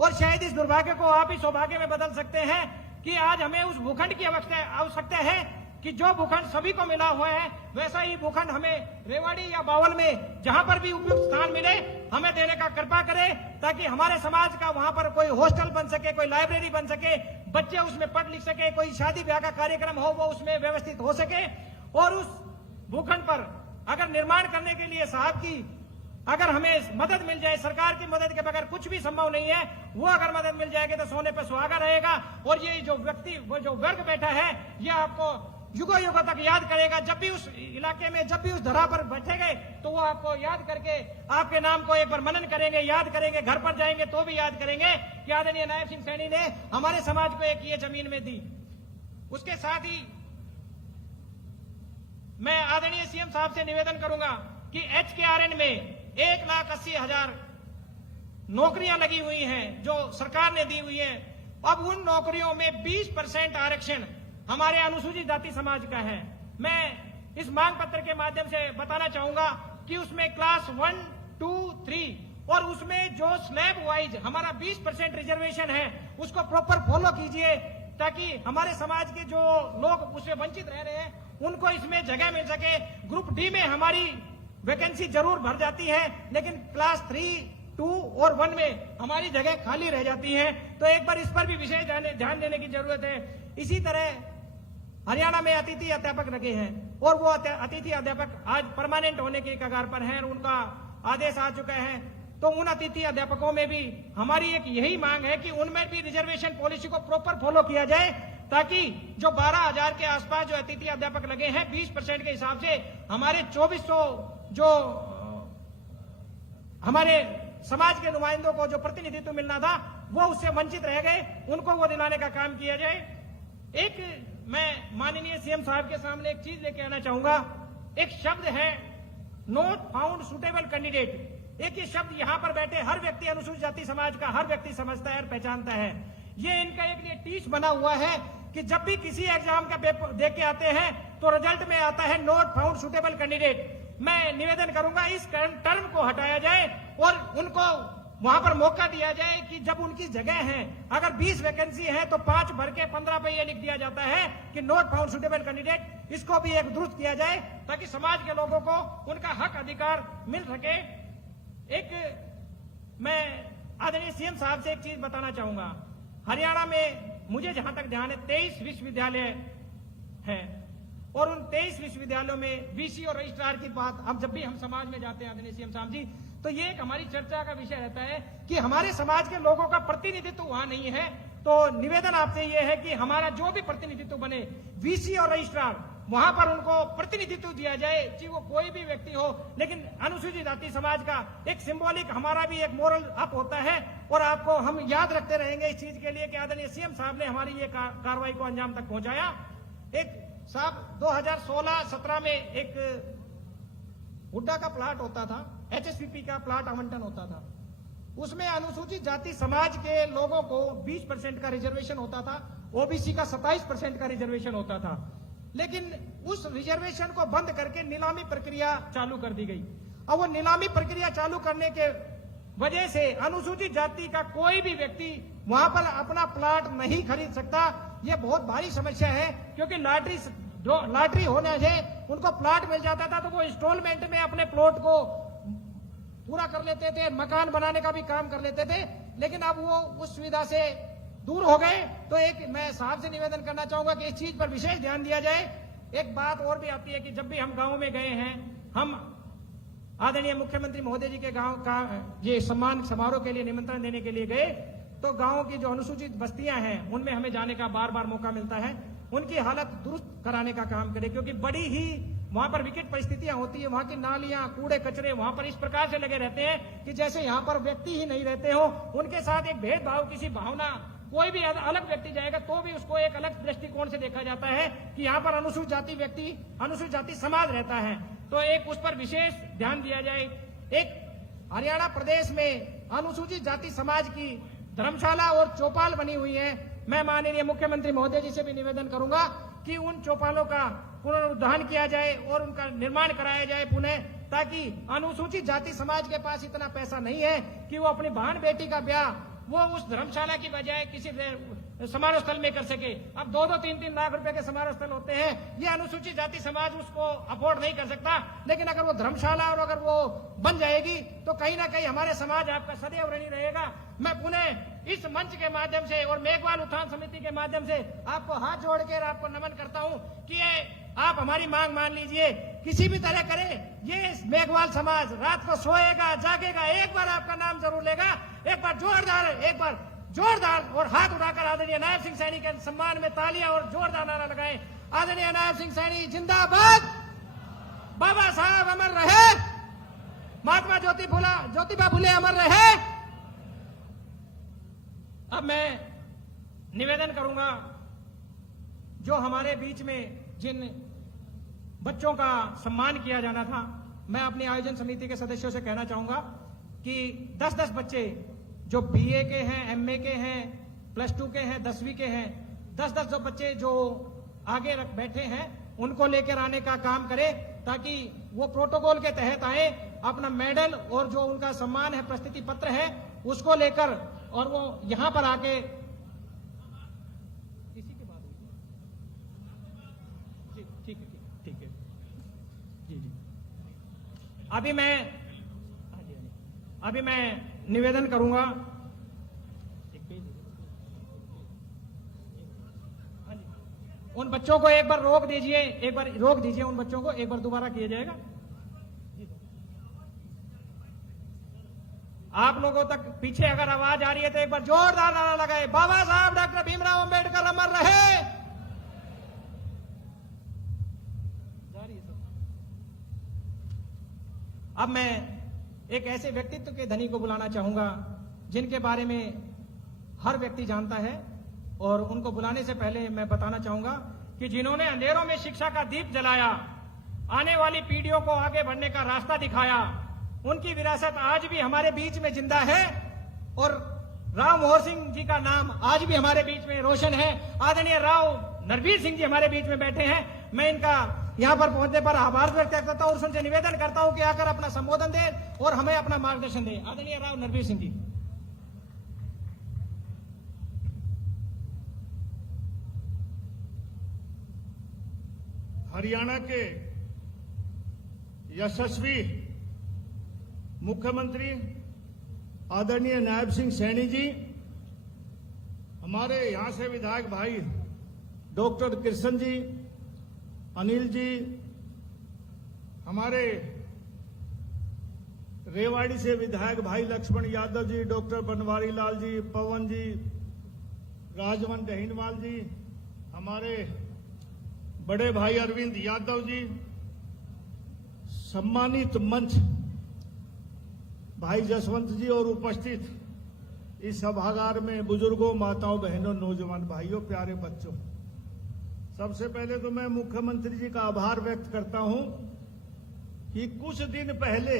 और शायद इस दुर्भाग्य को आप ही सौभाग्य में बदल सकते हैं कि आज हमें उस भूखंड की आवश्यकता है कि जो भूखंड सभी को मिला हुआ है, वैसा ही भूखंड हमें रेवाड़ी या बावल में जहां पर भी उपयुक्त स्थान मिले हमें देने का कृपा करे, ताकि हमारे समाज का वहां पर कोई हॉस्टल बन सके, कोई लाइब्रेरी बन सके, बच्चे उसमें पढ़ लिख सके, कोई शादी ब्याह का कार्यक्रम हो वो उसमें व्यवस्थित हो सके। और उस भूखंड पर अगर निर्माण करने के लिए साहब की अगर हमें मदद मिल जाए, सरकार की मदद के बगैर कुछ भी संभव नहीं है, वो अगर मदद मिल जाएगी तो सोने पे सुहागा रहेगा। और ये जो व्यक्ति, वो जो वर्ग बैठा है, ये आपको युगों युगों तक याद करेगा। जब भी उस इलाके में, जब भी उस धरा पर बैठेंगे तो वो आपको याद करके आपके नाम को एक बार मनन करेंगे, याद करेंगे, घर पर जाएंगे तो भी याद करेंगे कि आदरणीय नायब सिंह सैनी ने हमारे समाज को एक ये जमीन में दी। उसके साथ ही मैं आदरणीय सीएम साहब से निवेदन करूंगा कि HKRN में 1,80,000 नौकरियां लगी हुई हैं जो सरकार ने दी हुई है, अब उन नौकरियों में 20% आरक्षण हमारे अनुसूचित जाति समाज का है। मैं इस मांग पत्र के माध्यम से बताना चाहूंगा कि उसमें क्लास 1, 2, 3 और उसमें जो स्लैब वाइज हमारा 20% रिजर्वेशन है उसको प्रॉपर फॉलो कीजिए, ताकि हमारे समाज के जो लोग उससे वंचित रह रहे हैं उनको इसमें जगह मिल सके। ग्रुप डी में हमारी वैकेंसी जरूर भर जाती है, लेकिन क्लास 3, 2 और 1 में हमारी जगह खाली रह जाती है। तो एक बार इस पर भी विशेष ध्यान देने की जरूरत है। इसी तरह हरियाणा में अतिथि अध्यापक लगे हैं और वो अतिथि अध्यापक आज परमानेंट होने के कगार पर हैं, उनका आदेश आ चुका है। तो उन अतिथि अध्यापकों में भी हमारी एक यही मांग है कि उनमें भी रिजर्वेशन पॉलिसी को प्रॉपर फॉलो किया जाए, ताकि जो 12,000 के आसपास जो अतिथि अध्यापक लगे हैं 20% के हिसाब से हमारे 2400 जो हमारे समाज के नुमाइंदों को जो प्रतिनिधित्व मिलना था वो उससे वंचित रह गए, उनको वो दिलाने का काम किया जाए। एक मैं माननीय सीएम साहब के सामने एक चीज लेके आना चाहूंगा। एक शब्द है नॉट फाउंड सुटेबल कैंडिडेट। एक ये शब्द यहां पर बैठे हर व्यक्ति, अनुसूचित जाति समाज का हर व्यक्ति समझता है और पहचानता है। ये इनका एक लिए टीच बना हुआ है कि जब भी किसी एग्जाम का पेपर दे के आते हैं तो रिजल्ट में आता है नॉट फाउंड सुटेबल कैंडिडेट। मैं निवेदन करूंगा इस टर्म को हटाया जाए और उनको वहां पर मौका दिया जाए कि जब उनकी जगह है, अगर 20 वैकेंसी है तो 5 भर के 15 पे ये लिख दिया जाता है कि नॉट फाउंड सुटेबल कैंडिडेट। इसको भी एक दुरुस्त किया जाए ताकि समाज के लोगों को उनका हक अधिकार मिल सके। एक मैं आदरणीय सीएम साहब से एक चीज बताना चाहूंगा। हरियाणा में मुझे जहां तक ध्यान है 23 विश्वविद्यालय हैं और उन 23 विश्वविद्यालयों में वीसी और रजिस्ट्रार की बात अब जब भी हम समाज में जाते हैं आदरणीय सीएम साहब जी, तो ये एक हमारी चर्चा का विषय रहता है कि हमारे समाज के लोगों का प्रतिनिधित्व वहां नहीं है। तो निवेदन आपसे ये है कि हमारा जो भी प्रतिनिधित्व बने वीसी और रजिस्ट्रार वहां पर उनको प्रतिनिधित्व दिया जाए, चाहे वो कोई भी व्यक्ति हो, लेकिन अनुसूचित जाति समाज का एक सिंबॉलिक हमारा भी एक मोरल अप होता है। और आपको हम याद रखते रहेंगे इस चीज के लिए कि आदरणीय सीएम साहब ने हमारी ये कार्रवाई को अंजाम तक पहुंचाया। एक साहब 2016-17 में एक हुड्डा का प्लाट होता था, एचएसपीपी का प्लाट आवंटन होता था, उसमें अनुसूचित जाति समाज के लोगों को 20% का रिजर्वेशन होता था, ओबीसी का 27% का रिजर्वेशन होता था। लेकिन उस रिजर्वेशन को बंद करके नीलामी प्रक्रिया चालू कर दी गई। अब वो नीलामी प्रक्रिया चालू करने के वजह से अनुसूचित जाति का कोई भी व्यक्ति वहां पर अपना प्लाट नहीं खरीद सकता। ये बहुत भारी समस्या है, क्योंकि लॉटरी होने से उनको प्लाट मिल जाता था तो वो इंस्टॉलमेंट में अपने प्लॉट को पूरा कर लेते थे, मकान बनाने का भी काम कर लेते थे। लेकिन अब वो उस सुविधा से दूर हो गए। तो एक मैं साहब से निवेदन करना चाहूंगा कि इस चीज पर विशेष ध्यान दिया जाए। एक बात और भी आती है कि जब भी हम गांव में गए हैं, हम आदरणीय मुख्यमंत्री महोदय जी के गांव का ये सम्मान समारोह के लिए निमंत्रण देने के लिए गए, तो गांव की जो अनुसूचित बस्तियां हैं उनमें हमें जाने का बार बार मौका मिलता है। उनकी हालत दुरुस्त कराने का काम करें, क्योंकि बड़ी ही वहां पर विकट परिस्थितियां होती है। वहां की नालियां, कूड़े कचरे वहां पर इस प्रकार से लगे रहते हैं कि जैसे यहाँ पर व्यक्ति ही नहीं रहते हो। उनके साथ एक भेदभाव, किसी भावना, कोई भी अलग व्यक्ति जाएगा तो भी उसको एक अलग दृष्टिकोण से देखा जाता है कि यहाँ पर अनुसूचित जाति व्यक्ति, अनुसूचित जाति समाज रहता है। तो एक उस पर विशेष ध्यान दिया जाए। एक हरियाणा प्रदेश में अनुसूचित जाति समाज की धर्मशाला और चौपाल बनी हुई है। मैं माननीय मुख्यमंत्री महोदय जी से भी निवेदन करूंगा कि उन चौपालों का पुनरुद्धार किया जाए और उनका निर्माण कराया जाए पुनः, ताकि अनुसूचित जाति समाज के पास इतना पैसा नहीं है कि वो अपनी बहन बेटी का ब्याह वो उस धर्मशाला की बजाय किसी समारोह स्थल में कर सके। अब 2-2, 3-3 लाख रुपए के समारोह स्थल होते हैं, ये अनुसूचित जाति समाज उसको अफोर्ड नहीं कर सकता। लेकिन अगर वो धर्मशाला और अगर वो बन जाएगी तो कहीं ना कहीं हमारे समाज आपका सदैव ऋणी रहेगा। मैं पुनः इस मंच के माध्यम से और मेघवाल उत्थान समिति के माध्यम से आपको हाथ जोड़कर आपको नमन करता हूं कि ये आप हमारी मांग मान लीजिए, किसी भी तरह करे। ये मेघवाल समाज रात को सोएगा, जागेगा, एक बार आपका नाम जरूर लेगा। एक बार जोरदार और हाथ उठाकर आदरणीय नायब सिंह सैनी के सम्मान में तालियां और जोरदार नारा लगाएं। आदरणीय नायब सिंह सैनी जिंदाबाद, बाबा साहब अमर रहे, महात्मा ज्योतिबा फुले अमर रहे। अब मैं निवेदन करूंगा, जो हमारे बीच में जिन बच्चों का सम्मान किया जाना था, मैं अपनी आयोजन समिति के सदस्यों से कहना चाहूंगा कि 10-10 बच्चे जो बीए के हैं, एमए के हैं, +2 के हैं, 10वीं के हैं, 10-10 जो बच्चे जो आगे रख बैठे हैं उनको लेकर आने का काम करे, ताकि वो प्रोटोकॉल के तहत आए, अपना मेडल और जो उनका सम्मान है, प्रस्तुति पत्र है, उसको लेकर और वो यहां पर आके इसी के बाद जी ठीक है, ठीक है जी जी। अभी मैं निवेदन करूंगा, उन बच्चों को एक बार रोक दीजिए, उन बच्चों को एक बार दोबारा किया जाएगा। आप लोगों तक पीछे अगर आवाज आ रही है तो एक बार जोरदार नारा लगाए, बाबा साहब डॉक्टर भीमराव अंबेडकर अमर रहे। अब मैं एक ऐसे व्यक्तित्व के धनी को बुलाना चाहूंगा जिनके बारे में हर व्यक्ति जानता है, और उनको बुलाने से पहले मैं बताना चाहूंगा कि जिन्होंने अंधेरों में शिक्षा का दीप जलाया, आने वाली पीढ़ियों को आगे बढ़ने का रास्ता दिखाया, उनकी विरासत आज भी हमारे बीच में जिंदा है, और राव मोहन सिंह जी का नाम आज भी हमारे बीच में रोशन है। आदरणीय राव नरवीर सिंह जी हमारे बीच में बैठे हैं। मैं इनका यहां पर पहुंचने पर आभार व्यक्त करता हूं और उनसे निवेदन करता हूं कि आकर अपना संबोधन दे और हमें अपना मार्गदर्शन दे। आदरणीय राव नरवीर सिंह जी। हरियाणा के यशस्वी मुख्यमंत्री आदरणीय नायब सिंह सैनी जी, हमारे यहां से विधायक भाई डॉक्टर कृष्ण जी, अनिल जी, हमारे रेवाड़ी से विधायक भाई लक्ष्मण यादव जी, डॉक्टर बनवारी लाल जी, पवन जी, राजवंत अहिनवाल जी, हमारे बड़े भाई अरविंद यादव जी, सम्मानित मंच भाई जसवंत जी और उपस्थित इस सभागार में बुजुर्गों, माताओं, बहनों, नौजवान भाइयों, प्यारे बच्चों, सबसे पहले तो मैं मुख्यमंत्री जी का आभार व्यक्त करता हूं कि कुछ दिन पहले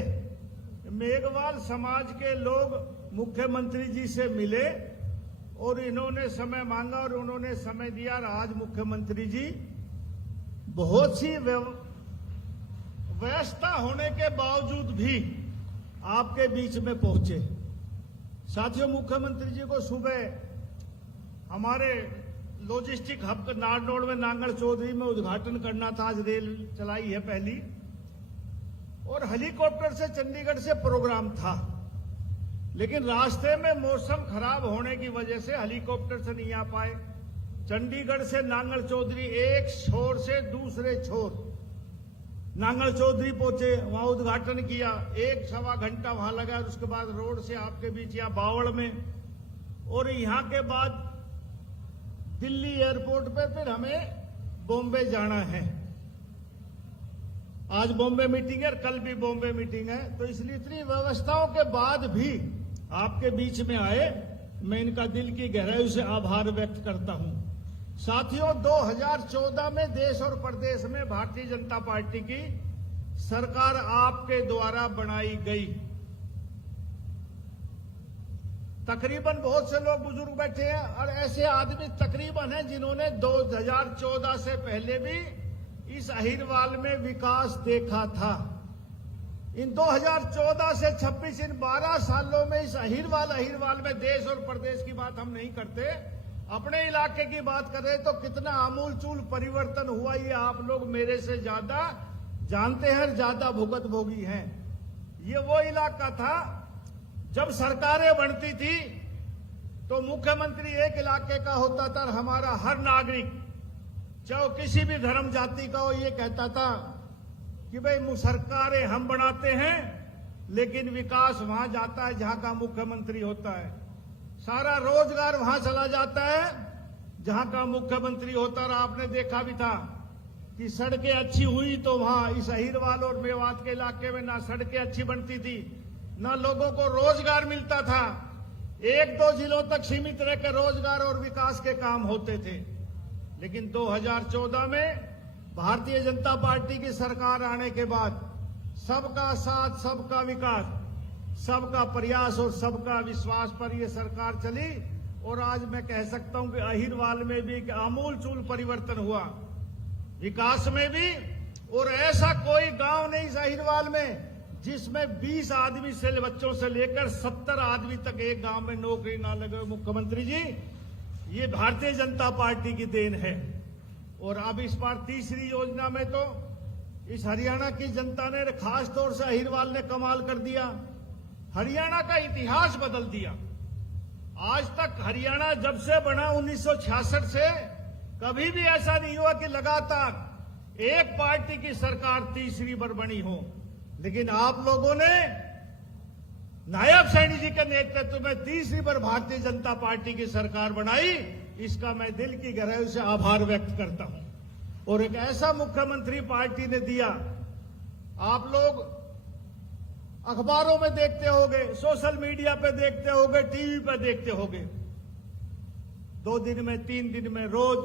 मेघवाल समाज के लोग मुख्यमंत्री जी से मिले और इन्होंने समय मांगा और उन्होंने समय दिया, और आज मुख्यमंत्री जी बहुत सी व्यवस्था होने के बावजूद भी आपके बीच में पहुंचे। साथियों, मुख्यमंत्री जी को सुबह हमारे लॉजिस्टिक हब नारनौल में नांगल चौधरी में उद्घाटन करना था, आज रेल चलाई है पहली, और हेलीकॉप्टर से चंडीगढ़ से प्रोग्राम था, लेकिन रास्ते में मौसम खराब होने की वजह से हेलीकॉप्टर से नहीं आ पाए। चंडीगढ़ से नांगल चौधरी एक छोर से दूसरे छोर नांगल चौधरी पहुंचे, वहां उद्घाटन किया, 1-1.25 घंटा वहां लगा, और उसके बाद रोड से आपके बीच यहाँ बावड़ में, और यहां के बाद दिल्ली एयरपोर्ट पे फिर हमें बॉम्बे जाना है। आज बॉम्बे मीटिंग है और कल भी बॉम्बे मीटिंग है, तो इसलिए इतनी व्यवस्थाओं के बाद भी आपके बीच में आए, मैं इनका दिल की गहराई से आभार व्यक्त करता हूं। साथियों, 2014 में देश और प्रदेश में भारतीय जनता पार्टी की सरकार आपके द्वारा बनाई गई। तकरीबन बहुत से लोग बुजुर्ग बैठे हैं और ऐसे आदमी तकरीबन हैं जिन्होंने 2014 से पहले भी इस अहिरवाल में विकास देखा था। इन 2014 से 26 इन 12 सालों में इस अहिरवाल में देश और प्रदेश की बात हम नहीं करते, अपने इलाके की बात कर रहे, तो कितना आमूलचूल परिवर्तन हुआ ये आप लोग मेरे से ज्यादा जानते हैं, ज्यादा भुगत भोगी हैं। ये वो इलाका था जब सरकारें बनती थी तो मुख्यमंत्री एक इलाके का होता था और हमारा हर नागरिक, चाहे किसी भी धर्म जाति का हो, ये कहता था कि भाई सरकारें हम बनाते हैं लेकिन विकास वहां जाता है जहां का मुख्यमंत्री होता है, सारा रोजगार वहां चला जाता है जहां का मुख्यमंत्री होता। और आपने देखा भी था कि सड़कें अच्छी हुई तो वहां इस अहिरवाल और मेवात के इलाके में ना सड़कें अच्छी बनती थी, ना लोगों को रोजगार मिलता था, 1-2 जिलों तक सीमित रहकर रोजगार और विकास के काम होते थे। लेकिन 2014 में भारतीय जनता पार्टी की सरकार आने के बाद सबका साथ सबका विकास, सबका प्रयास और सबका विश्वास पर ये सरकार चली और आज मैं कह सकता हूं कि अहिरवाल में भी एक आमूलचूल परिवर्तन हुआ, विकास में भी। और ऐसा कोई गांव नहीं इस अहिरवाल में जिसमें 20 आदमी से बच्चों से लेकर 70 आदमी तक एक गांव में नौकरी ना लगे। मुख्यमंत्री जी, ये भारतीय जनता पार्टी की देन है। और अब इस बार तीसरी योजना में तो इस हरियाणा की जनता ने, खास तौर से अहिरवाल ने कमाल कर दिया, हरियाणा का इतिहास बदल दिया। आज तक हरियाणा जब से बना 1966 से कभी भी ऐसा नहीं हुआ कि लगातार एक पार्टी की सरकार तीसरी बार बनी हो। लेकिन आप लोगों ने नायब सैनी जी के नेतृत्व में तीसरी बार भारतीय जनता पार्टी की सरकार बनाई। इसका मैं दिल की गहराई से आभार व्यक्त करता हूं। और एक ऐसा मुख्यमंत्री पार्टी ने दिया, आप लोग अखबारों में देखते होंगे, सोशल मीडिया पे देखते होंगे, टीवी पे देखते होंगे, 2 दिन में 3 दिन में रोज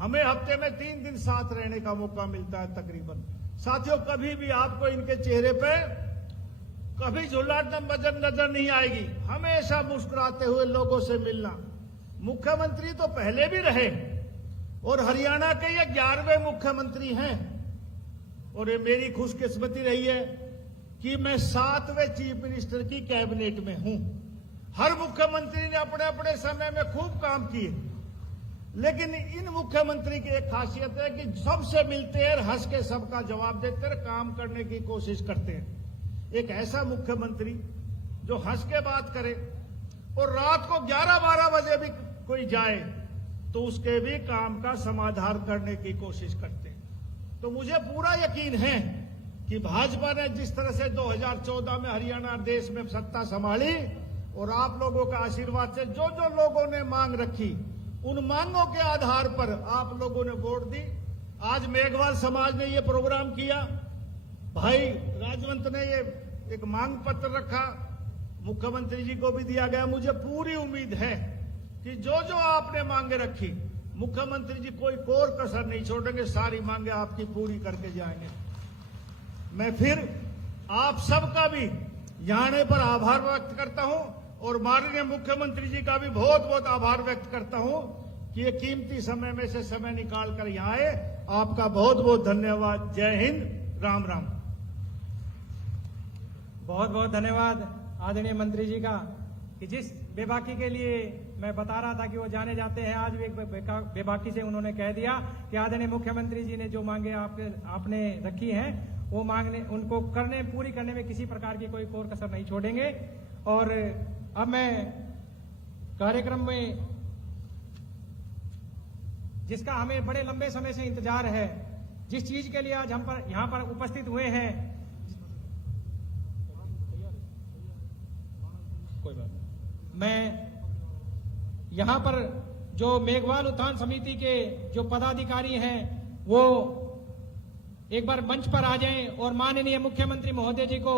हमें हफ्ते में 3 दिन साथ रहने का मौका मिलता है तकरीबन। साथियों, कभी भी आपको इनके चेहरे पे कभी झुल्लाट नजर नहीं आएगी, हमेशा मुस्कुराते हुए लोगों से मिलना। मुख्यमंत्री तो पहले भी रहे और हरियाणा के ये 11वें मुख्यमंत्री हैं। और ये मेरी खुशकिस्मती रही है कि मैं 7वें चीफ मिनिस्टर की कैबिनेट में हूं। हर मुख्यमंत्री ने अपने अपने समय में खूब काम किए, लेकिन इन मुख्यमंत्री की एक खासियत है कि सबसे मिलते हैं, हंस के सबका जवाब देते हैं, काम करने की कोशिश करते हैं। एक ऐसा मुख्यमंत्री जो हंस के बात करे और रात को 11-12 बजे भी कोई जाए तो उसके भी काम का समाधान करने की कोशिश करते हैं। तो मुझे पूरा यकीन है कि भाजपा ने जिस तरह से 2014 में हरियाणा देश में सत्ता संभाली और आप लोगों का आशीर्वाद से जो जो लोगों ने मांग रखी, उन मांगों के आधार पर आप लोगों ने वोट दी। आज मेघवाल समाज ने ये प्रोग्राम किया, भाई राजवंत ने ये एक मांग पत्र रखा, मुख्यमंत्री जी को भी दिया गया। मुझे पूरी उम्मीद है कि जो जो आपने मांगे रखी, मुख्यमंत्री जी कोई कोर कसर नहीं छोड़ेंगे, सारी मांगे आपकी पूरी करके जाएंगे। मैं फिर आप सबका भी यहाँ आने पर आभार व्यक्त करता हूं और माननीय मुख्यमंत्री जी का भी बहुत बहुत आभार व्यक्त करता हूं कि ये कीमती समय में से समय निकाल कर यहाँ आए। आपका बहुत बहुत धन्यवाद। जय हिंद, राम राम। बहुत बहुत धन्यवाद आदरणीय मंत्री जी का कि जिस बेबाकी के लिए मैं बता रहा था कि वो जाने जाते हैं, आज भी एक बेबाकी से उन्होंने कह दिया कि आदरणीय मुख्यमंत्री जी ने जो मांगे आपने रखी हैं वो मांगने उनको पूरी करने में किसी प्रकार की कोई कोर कसर नहीं छोड़ेंगे। और अब मैं कार्यक्रम में जिसका हमें बड़े लंबे समय से इंतजार है, जिस चीज के लिए आज हम पर यहां पर उपस्थित हुए हैं, कोई बात नहीं, मैं यहां पर जो मेघवाल उत्थान समिति के जो पदाधिकारी हैं वो एक बार मंच पर आ जाएं और माननीय मुख्यमंत्री महोदय जी को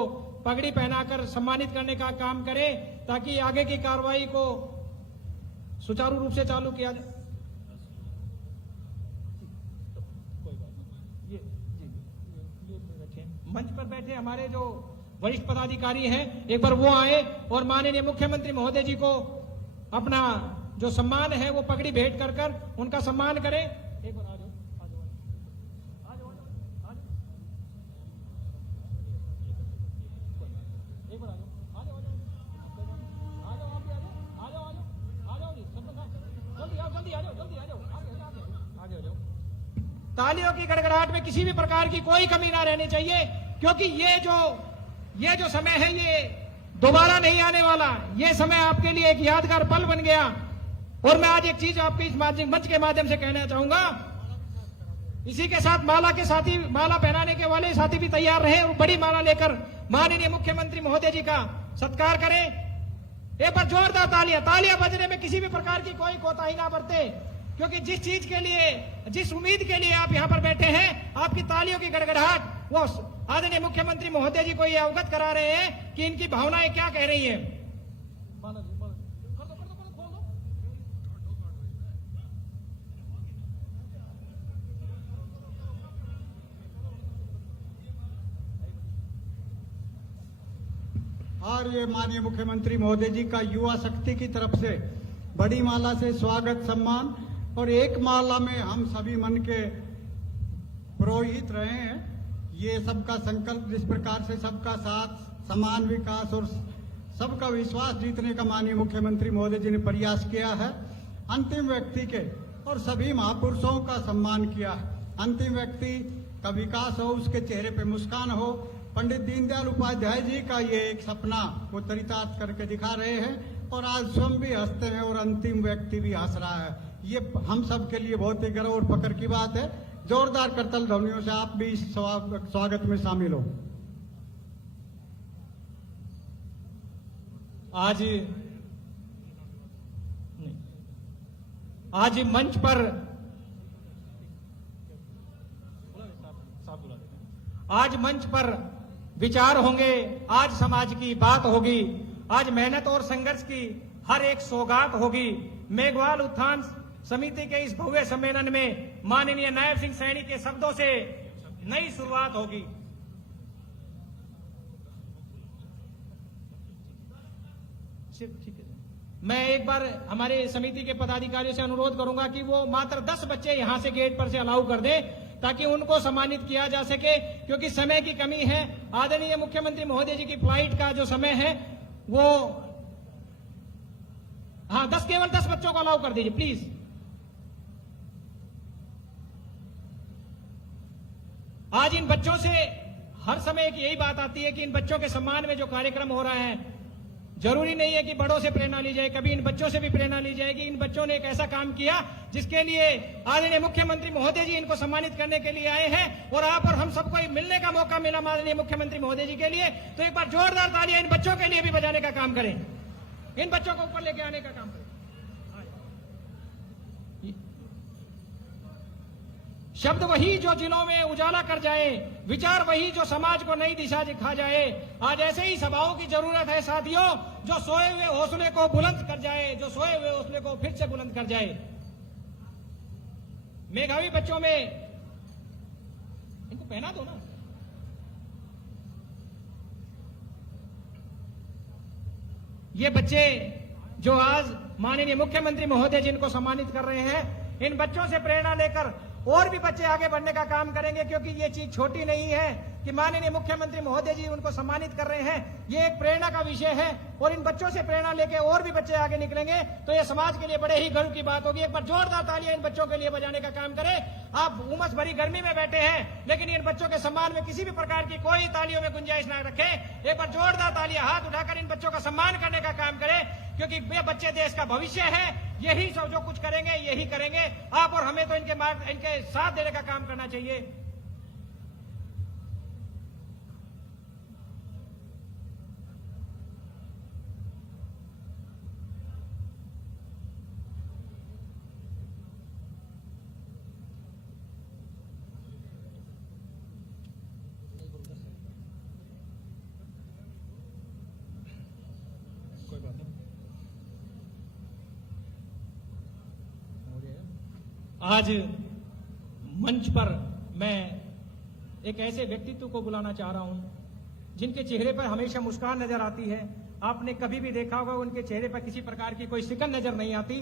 पगड़ी पहनाकर सम्मानित करने का काम करें ताकि आगे की कार्रवाई को सुचारू रूप से चालू किया जाए। मंच पर बैठे हमारे जो वरिष्ठ पदाधिकारी हैं एक बार वो आए और माननीय मुख्यमंत्री महोदय जी को अपना जो सम्मान है वो पगड़ी भेंट कर उनका सम्मान करें। एक बार आ जाओ, आ जाओ, आ जाओ, आ जाओ, एक बार आ जाओ, आ जाओ, आ जाओ, आप भी आ जाओ, आ जाओ, आ जाओ जी, जल्दी आओ, जल्दी आ जाओ, जल्दी आ जाओ, आगे आ जाओ। तालियों की गड़गड़ाहट में किसी भी प्रकार की कोई कमी ना रहनी चाहिए, क्योंकि ये जो समय है ये दोबारा नहीं आने वाला। ये समय आपके लिए एक यादगार पल बन गया। और मैं आज एक चीज आपके इस मंच के माध्यम से कहना चाहूंगा, इसी के साथ माला पहनाने के वाले साथी भी तैयार रहे और बड़ी माला लेकर माननीय मुख्यमंत्री महोदय जी का सत्कार करें। एक बार जोरदार तालियां बजने में किसी भी प्रकार की कोई कोताही ना बरते, क्योंकि जिस चीज के लिए, जिस उम्मीद के लिए आप यहाँ पर बैठे हैं, आपकी तालियों की गड़गड़ाहट वो आदरणीय मुख्यमंत्री महोदय जी को ये अवगत करा रहे हैं कि इनकी भावनाएं क्या कह रही हैं। और ये माननीय मुख्यमंत्री महोदय जी का युवा शक्ति की तरफ से बड़ी माला से स्वागत सम्मान, और एक माला में हम सभी मन के पुरोहित रहे हैं। ये सबका संकल्प जिस प्रकार से सबका साथ, समान विकास और सबका विश्वास जीतने का माननीय मुख्यमंत्री महोदय जी ने प्रयास किया है। अंतिम व्यक्ति के और सभी महापुरुषों का सम्मान किया है। अंतिम व्यक्ति का विकास हो, उसके चेहरे पे मुस्कान हो। पंडित दीनदयाल उपाध्याय जी का ये एक सपना वो चरितार्थ करके दिखा रहे हैं और आज स्वयं भी हंसते हैं और अंतिम व्यक्ति भी हंस रहा है। ये हम सब के लिए बहुत ही गर्व और फक्र की बात है। जोरदार करतल ध्वनियों से आप भी इस स्वागत में शामिल हो। आज मंच पर विचार होंगे, आज समाज की बात होगी, आज मेहनत और संघर्ष की हर एक सौगात होगी। मेघवाल उत्थान समिति के इस भव्य सम्मेलन में माननीय नायब सिंह सैनी के शब्दों से नई शुरुआत होगी। मैं एक बार हमारे समिति के पदाधिकारियों से अनुरोध करूंगा कि वो मात्र 10 बच्चे यहां से गेट पर से अलाउ कर दें ताकि उनको सम्मानित किया जा सके, क्योंकि समय की कमी है। आदरणीय मुख्यमंत्री महोदय जी की फ्लाइट का जो समय है वो केवल 10 बच्चों को अलाउ कर दीजिए प्लीज। आज इन बच्चों से हर समय एक यही बात आती है कि इन बच्चों के सम्मान में जो कार्यक्रम हो रहा है, जरूरी नहीं है कि बड़ों से प्रेरणा ली जाए, कभी इन बच्चों से भी प्रेरणा ली जाएगी। इन बच्चों ने एक ऐसा काम किया जिसके लिए आदरणीय मुख्यमंत्री महोदय जी इनको सम्मानित करने के लिए आए हैं और आप और हम सबको मिलने का मौका मिला माननीय मुख्यमंत्री महोदय जी के लिए। तो एक बार जोरदार तालियां इन बच्चों के लिए भी बजाने का काम करें, इन बच्चों को ऊपर लेके आने का काम करें। शब्द वही जो जिलों में उजाला कर जाए, विचार वही जो समाज को नई दिशा दिखा जाए। आज ऐसे ही सभाओं की जरूरत है साथियों, जो सोए हुए हौसले को बुलंद कर जाए, जो सोए हुए हौसले को फिर से बुलंद कर जाए। मेधावी बच्चों में इनको पहना दो ना। ये बच्चे जो आज माननीय मुख्यमंत्री महोदय जी इनको सम्मानित कर रहे हैं, इन बच्चों से प्रेरणा लेकर और भी बच्चे आगे बढ़ने का काम करेंगे, क्योंकि ये चीज छोटी नहीं है कि माननीय मुख्यमंत्री महोदय जी उनको सम्मानित कर रहे हैं। ये एक प्रेरणा का विषय है और इन बच्चों से प्रेरणा लेके और भी बच्चे आगे निकलेंगे तो ये समाज के लिए बड़े ही गर्व की बात होगी। एक बार जोरदार तालियां इन बच्चों के लिए बजाने का काम करें। आप उमस भरी गर्मी में बैठे हैं, लेकिन इन बच्चों के सम्मान में किसी भी प्रकार की कोई तालियों में गुंजाइश न रखें। एक बार जोरदार तालियां हाथ उठाकर इन बच्चों का सम्मान करने का काम करें, क्योंकि ये बच्चे देश का भविष्य है। यही सब जो कुछ करेंगे यही करेंगे। आप और हमें तो इनके साथ देने का काम करना चाहिए। आज मंच पर मैं एक ऐसे व्यक्तित्व को बुलाना चाह रहा हूं जिनके चेहरे पर हमेशा मुस्कान नजर आती है। आपने कभी भी देखा होगा उनके चेहरे पर किसी प्रकार की कोई शिकन नजर नहीं आती।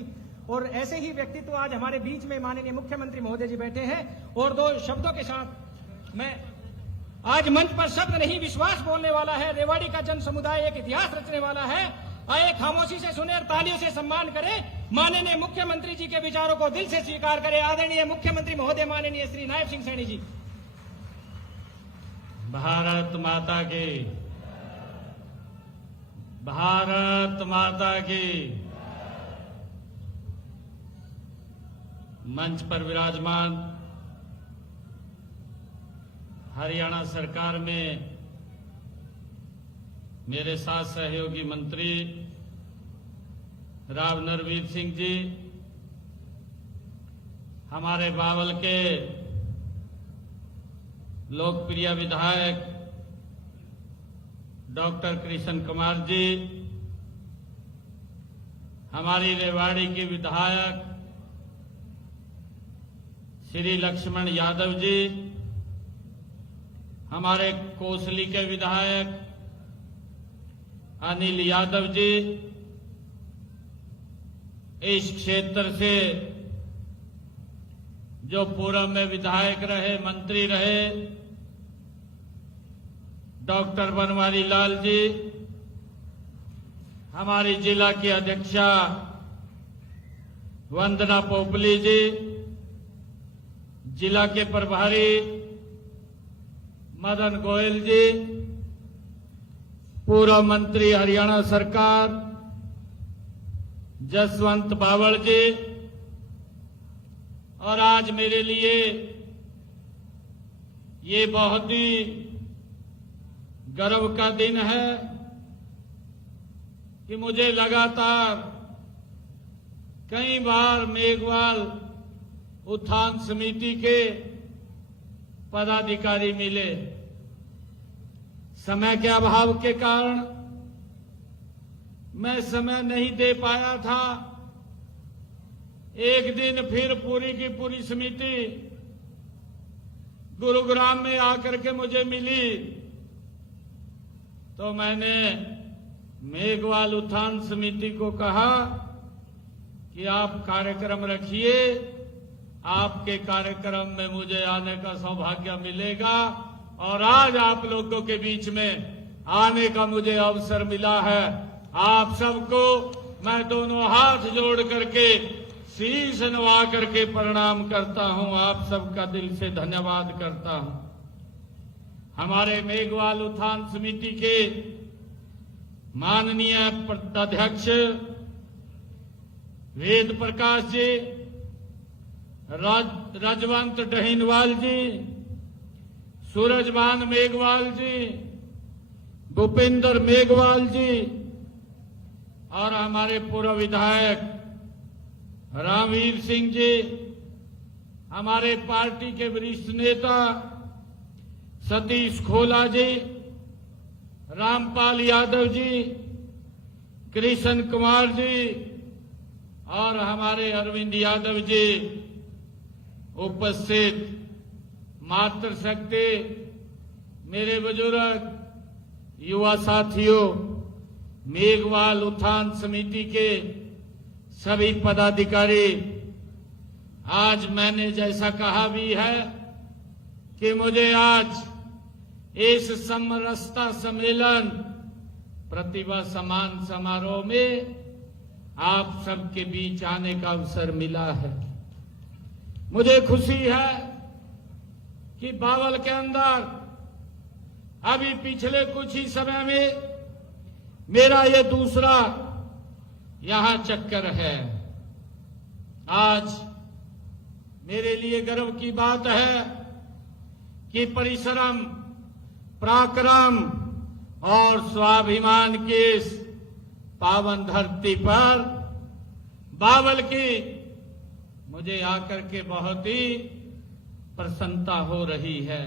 और ऐसे ही व्यक्तित्व आज हमारे बीच में माननीय मुख्यमंत्री महोदय जी बैठे हैं। और दो शब्दों के साथ मैं आज मंच पर शब्द नहीं विश्वास बोलने वाला है। रेवाड़ी का जन समुदाय एक इतिहास रचने वाला है। आए खामोशी से सुने और तालियों से सम्मान करें। माननीय मुख्यमंत्री जी के विचारों को दिल से स्वीकार करें। आदरणीय मुख्यमंत्री महोदय माननीय श्री नायब सिंह सैनी जी। भारत माता की, भारत माता की। मंच पर विराजमान हरियाणा सरकार में मेरे साथ सहयोगी मंत्री राव नरवीर सिंह जी, हमारे बावल के लोकप्रिय विधायक डॉक्टर कृष्ण कुमार जी, हमारी रेवाड़ी की विधायक श्री लक्ष्मण यादव जी, हमारे कोसली के विधायक अनिल यादव जी इस क्षेत्र से जो पूर्व में विधायक रहे, मंत्री रहे, डॉक्टर बनवारी लाल जी, हमारी जिला की अध्यक्षा वंदना पोपली जी, जिला के प्रभारी मदन गोयल जी, पूर्व मंत्री हरियाणा सरकार जसवंत बावल जी, और आज मेरे लिए ये बहुत ही गर्व का दिन है कि मुझे लगातार कई बार मेघवाल उत्थान समिति के पदाधिकारी मिले। समय के अभाव के कारण मैं समय नहीं दे पाया था। एक दिन फिर पूरी की पूरी समिति गुरुग्राम में आकर के मुझे मिली, तो मैंने मेघवाल उत्थान समिति को कहा कि आप कार्यक्रम रखिए, आपके कार्यक्रम में मुझे आने का सौभाग्य मिलेगा, और आज आप लोगों के बीच में आने का मुझे अवसर मिला है। आप सबको मैं दोनों हाथ जोड़ करके शीश नवा करके प्रणाम करता हूं, आप सबका दिल से धन्यवाद करता हूं। हमारे मेघवाल उत्थान समिति के माननीय अध्यक्ष वेद प्रकाश जी, राजवंत डहीनवाल जी, सूरजभान मेघवाल जी, भूपेंद्र मेघवाल जी, और हमारे पूर्व विधायक रामवीर सिंह जी, हमारे पार्टी के वरिष्ठ नेता सतीश खोला जी, रामपाल यादव जी, कृष्ण कुमार जी, और हमारे अरविंद यादव जी उपस्थित, मातृशक्ति, मेरे बुजुर्ग, युवा साथियों, मेघवाल उत्थान समिति के सभी पदाधिकारी, आज मैंने जैसा कहा भी है कि मुझे आज इस समरसता सम्मेलन प्रतिभा सम्मान समारोह में आप सबके बीच आने का अवसर मिला है। मुझे खुशी है कि बावल के अंदर अभी पिछले कुछ ही समय में मेरा ये दूसरा यहां चक्कर है। आज मेरे लिए गर्व की बात है कि परिश्रम, पराक्रम और स्वाभिमान की इस पावन धरती पर बावल की मुझे आकर के बहुत ही प्रसन्नता हो रही है।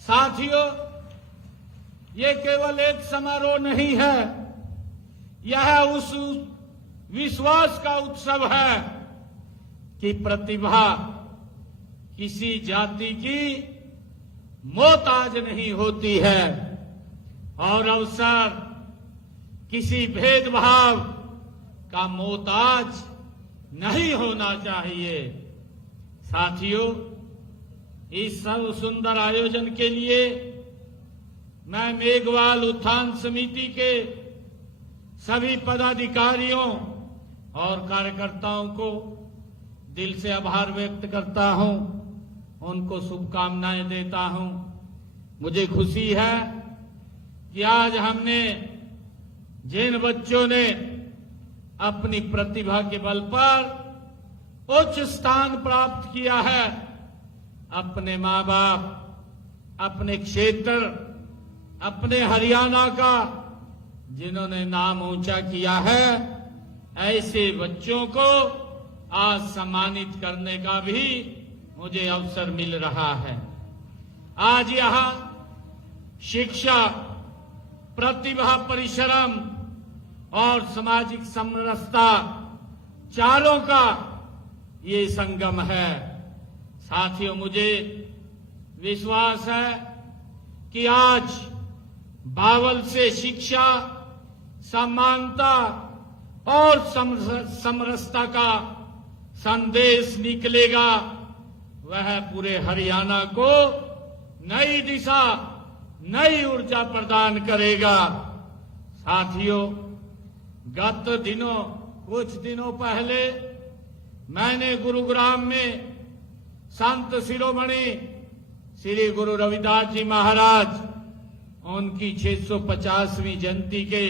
साथियों, ये केवल एक समारोह नहीं है, यह उस विश्वास का उत्सव है कि प्रतिभा किसी जाति की मोहताज नहीं होती है, और अवसर किसी भेदभाव का मोहताज नहीं होना चाहिए। साथियों, इस सब सुंदर आयोजन के लिए मैं मेघवाल उत्थान समिति के सभी पदाधिकारियों और कार्यकर्ताओं को दिल से आभार व्यक्त करता हूं, उनको शुभकामनाएं देता हूं। मुझे खुशी है कि आज हमने जिन बच्चों ने अपनी प्रतिभा के बल पर उच्च स्थान प्राप्त किया है, अपने मां बाप, अपने क्षेत्र, अपने हरियाणा का जिन्होंने नाम ऊंचा किया है, ऐसे बच्चों को आज सम्मानित करने का भी मुझे अवसर मिल रहा है। आज यहां शिक्षा, प्रतिभा, परिश्रम और सामाजिक समरसता चारों का ये संगम है। साथियों, मुझे विश्वास है कि आज बावल से शिक्षा, समानता और समरसता का संदेश निकलेगा, वह पूरे हरियाणा को नई दिशा, नई ऊर्जा प्रदान करेगा। साथियों, कुछ दिनों पहले मैंने गुरुग्राम में संत शिरोमणि श्री गुरु रविदास जी महाराज उनकी 650वीं जयंती के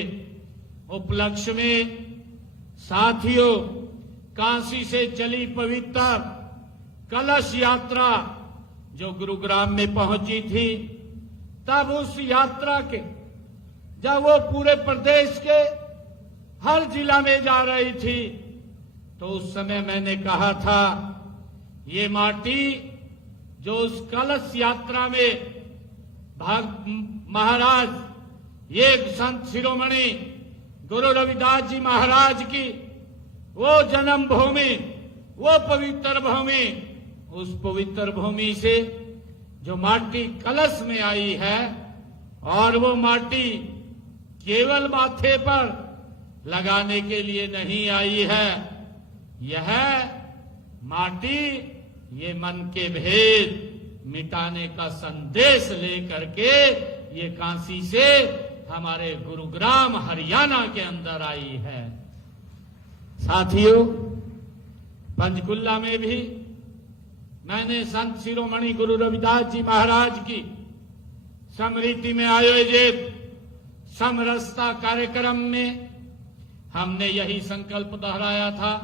उपलक्ष्य में साथियों काशी से चली पवित्र कलश यात्रा जो गुरुग्राम में पहुंची थी, तब उस यात्रा के जब वो पूरे प्रदेश के हर जिला में जा रही थी, तो उस समय मैंने कहा था, ये माटी जो उस कलश यात्रा में महाराज, ये संत शिरोमणि गुरु रविदास जी महाराज की वो जन्म भूमि, वो पवित्र भूमि, उस पवित्र भूमि से जो माटी कलश में आई है, और वो माटी केवल माथे पर लगाने के लिए नहीं आई है, यह माटी ये मन के भेद मिटाने का संदेश लेकर के ये काशी से हमारे गुरुग्राम हरियाणा के अंदर आई है। साथियों, पंचकुला में भी मैंने संत शिरोमणि गुरु रविदास जी महाराज की स्मृति में आयोजित समरसता कार्यक्रम में हमने यही संकल्प दोहराया था।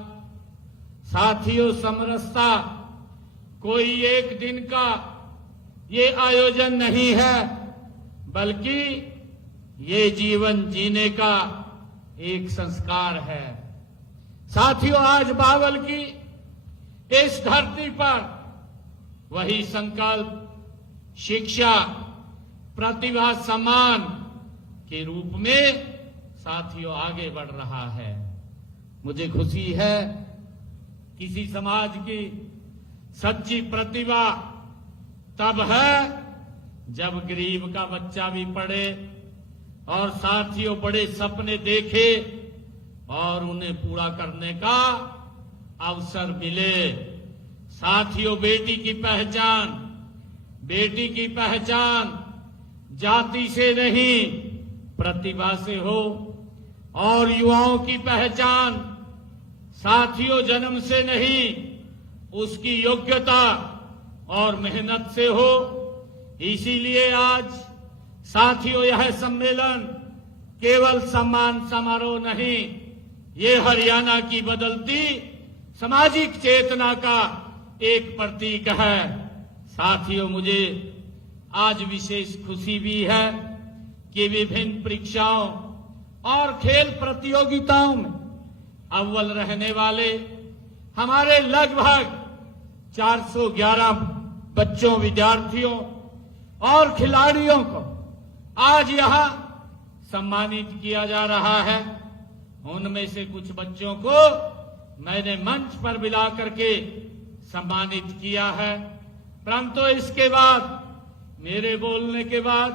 साथियों, समरसता कोई एक दिन का ये आयोजन नहीं है, बल्कि ये जीवन जीने का एक संस्कार है। साथियों, आज बावल की इस धरती पर वही संकल्प शिक्षा, प्रतिभा, सम्मान के रूप में साथियों आगे बढ़ रहा है। मुझे खुशी है, किसी समाज की सच्ची प्रतिभा तब है जब गरीब का बच्चा भी पढ़े और साथियों बड़े सपने देखे और उन्हें पूरा करने का अवसर मिले। साथियों, बेटी की पहचान जाति से नहीं प्रतिभा से हो, और युवाओं की पहचान साथियों जन्म से नहीं उसकी योग्यता और मेहनत से हो। इसीलिए आज साथियों यह सम्मेलन केवल सम्मान समारोह नहीं, ये हरियाणा की बदलती सामाजिक चेतना का एक प्रतीक है। साथियों, मुझे आज विशेष खुशी भी है कि विभिन्न परीक्षाओं और खेल प्रतियोगिताओं में अव्वल रहने वाले हमारे लगभग 411 बच्चों, विद्यार्थियों और खिलाड़ियों को आज यहां सम्मानित किया जा रहा है। उनमें से कुछ बच्चों को मैंने मंच पर बुला करके सम्मानित किया है, परंतु इसके बाद, मेरे बोलने के बाद,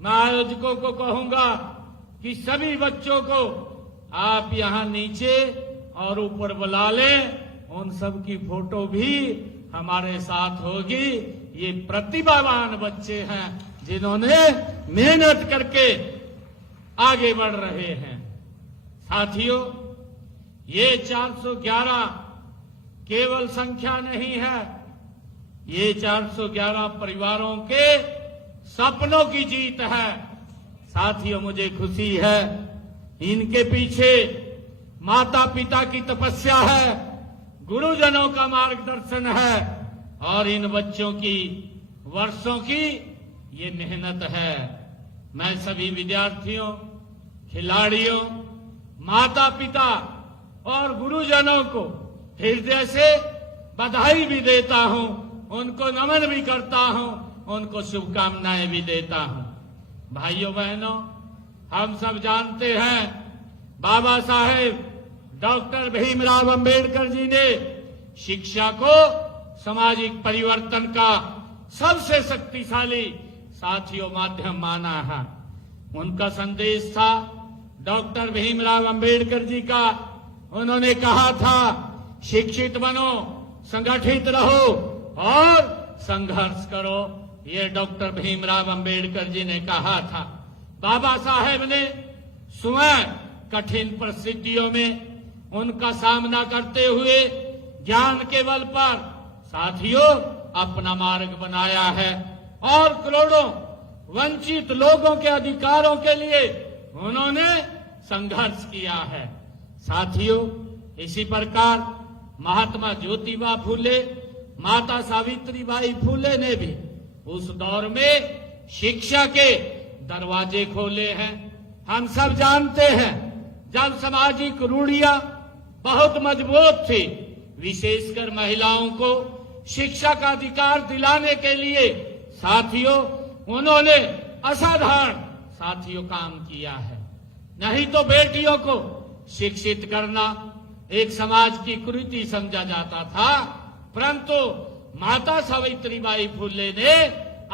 मैं आयोजकों को कहूंगा कि सभी बच्चों को आप यहां नीचे और ऊपर बुला लें। उन सब की फोटो भी हमारे साथ होगी। ये प्रतिभावान बच्चे हैं जिन्होंने मेहनत करके आगे बढ़ रहे हैं। साथियों, ये 411 केवल संख्या नहीं है, ये 411 परिवारों के सपनों की जीत है। साथियों, मुझे खुशी है, इनके पीछे माता पिता की तपस्या है, गुरुजनों का मार्गदर्शन है, और इन बच्चों की वर्षों की ये मेहनत है। मैं सभी विद्यार्थियों, खिलाड़ियों, माता पिता और गुरुजनों को हृदय से बधाई भी देता हूं, उनको नमन भी करता हूं, उनको शुभकामनाएं भी देता हूं। भाइयों बहनों, हम सब जानते हैं बाबा साहेब डॉक्टर भीमराव अंबेडकर जी ने शिक्षा को सामाजिक परिवर्तन का सबसे शक्तिशाली साथियों माध्यम माना है। उनका संदेश था डॉक्टर भीमराव अंबेडकर जी का उन्होंने कहा था, शिक्षित बनो, संगठित रहो और संघर्ष करो। ये डॉक्टर भीमराव अंबेडकर जी ने कहा था। बाबा साहेब ने स्वयं कठिन परिस्थितियों में उनका सामना करते हुए ज्ञान के बल पर साथियों अपना मार्ग बनाया है और करोड़ों वंचित लोगों के अधिकारों के लिए उन्होंने संघर्ष किया है। साथियों, इसी प्रकार महात्मा ज्योतिबा फूले, माता सावित्रीबाई फूले ने भी उस दौर में शिक्षा के दरवाजे खोले हैं। हम सब जानते हैं, जब सामाजिक रूढ़ियां बहुत मजबूत थी, विशेषकर महिलाओं को शिक्षा का अधिकार दिलाने के लिए साथियों उन्होंने असाधारण साथियों काम किया है। नहीं तो बेटियों को शिक्षित करना एक समाज की कुरीति समझा जाता था, परंतु माता सावित्रीबाई फुले ने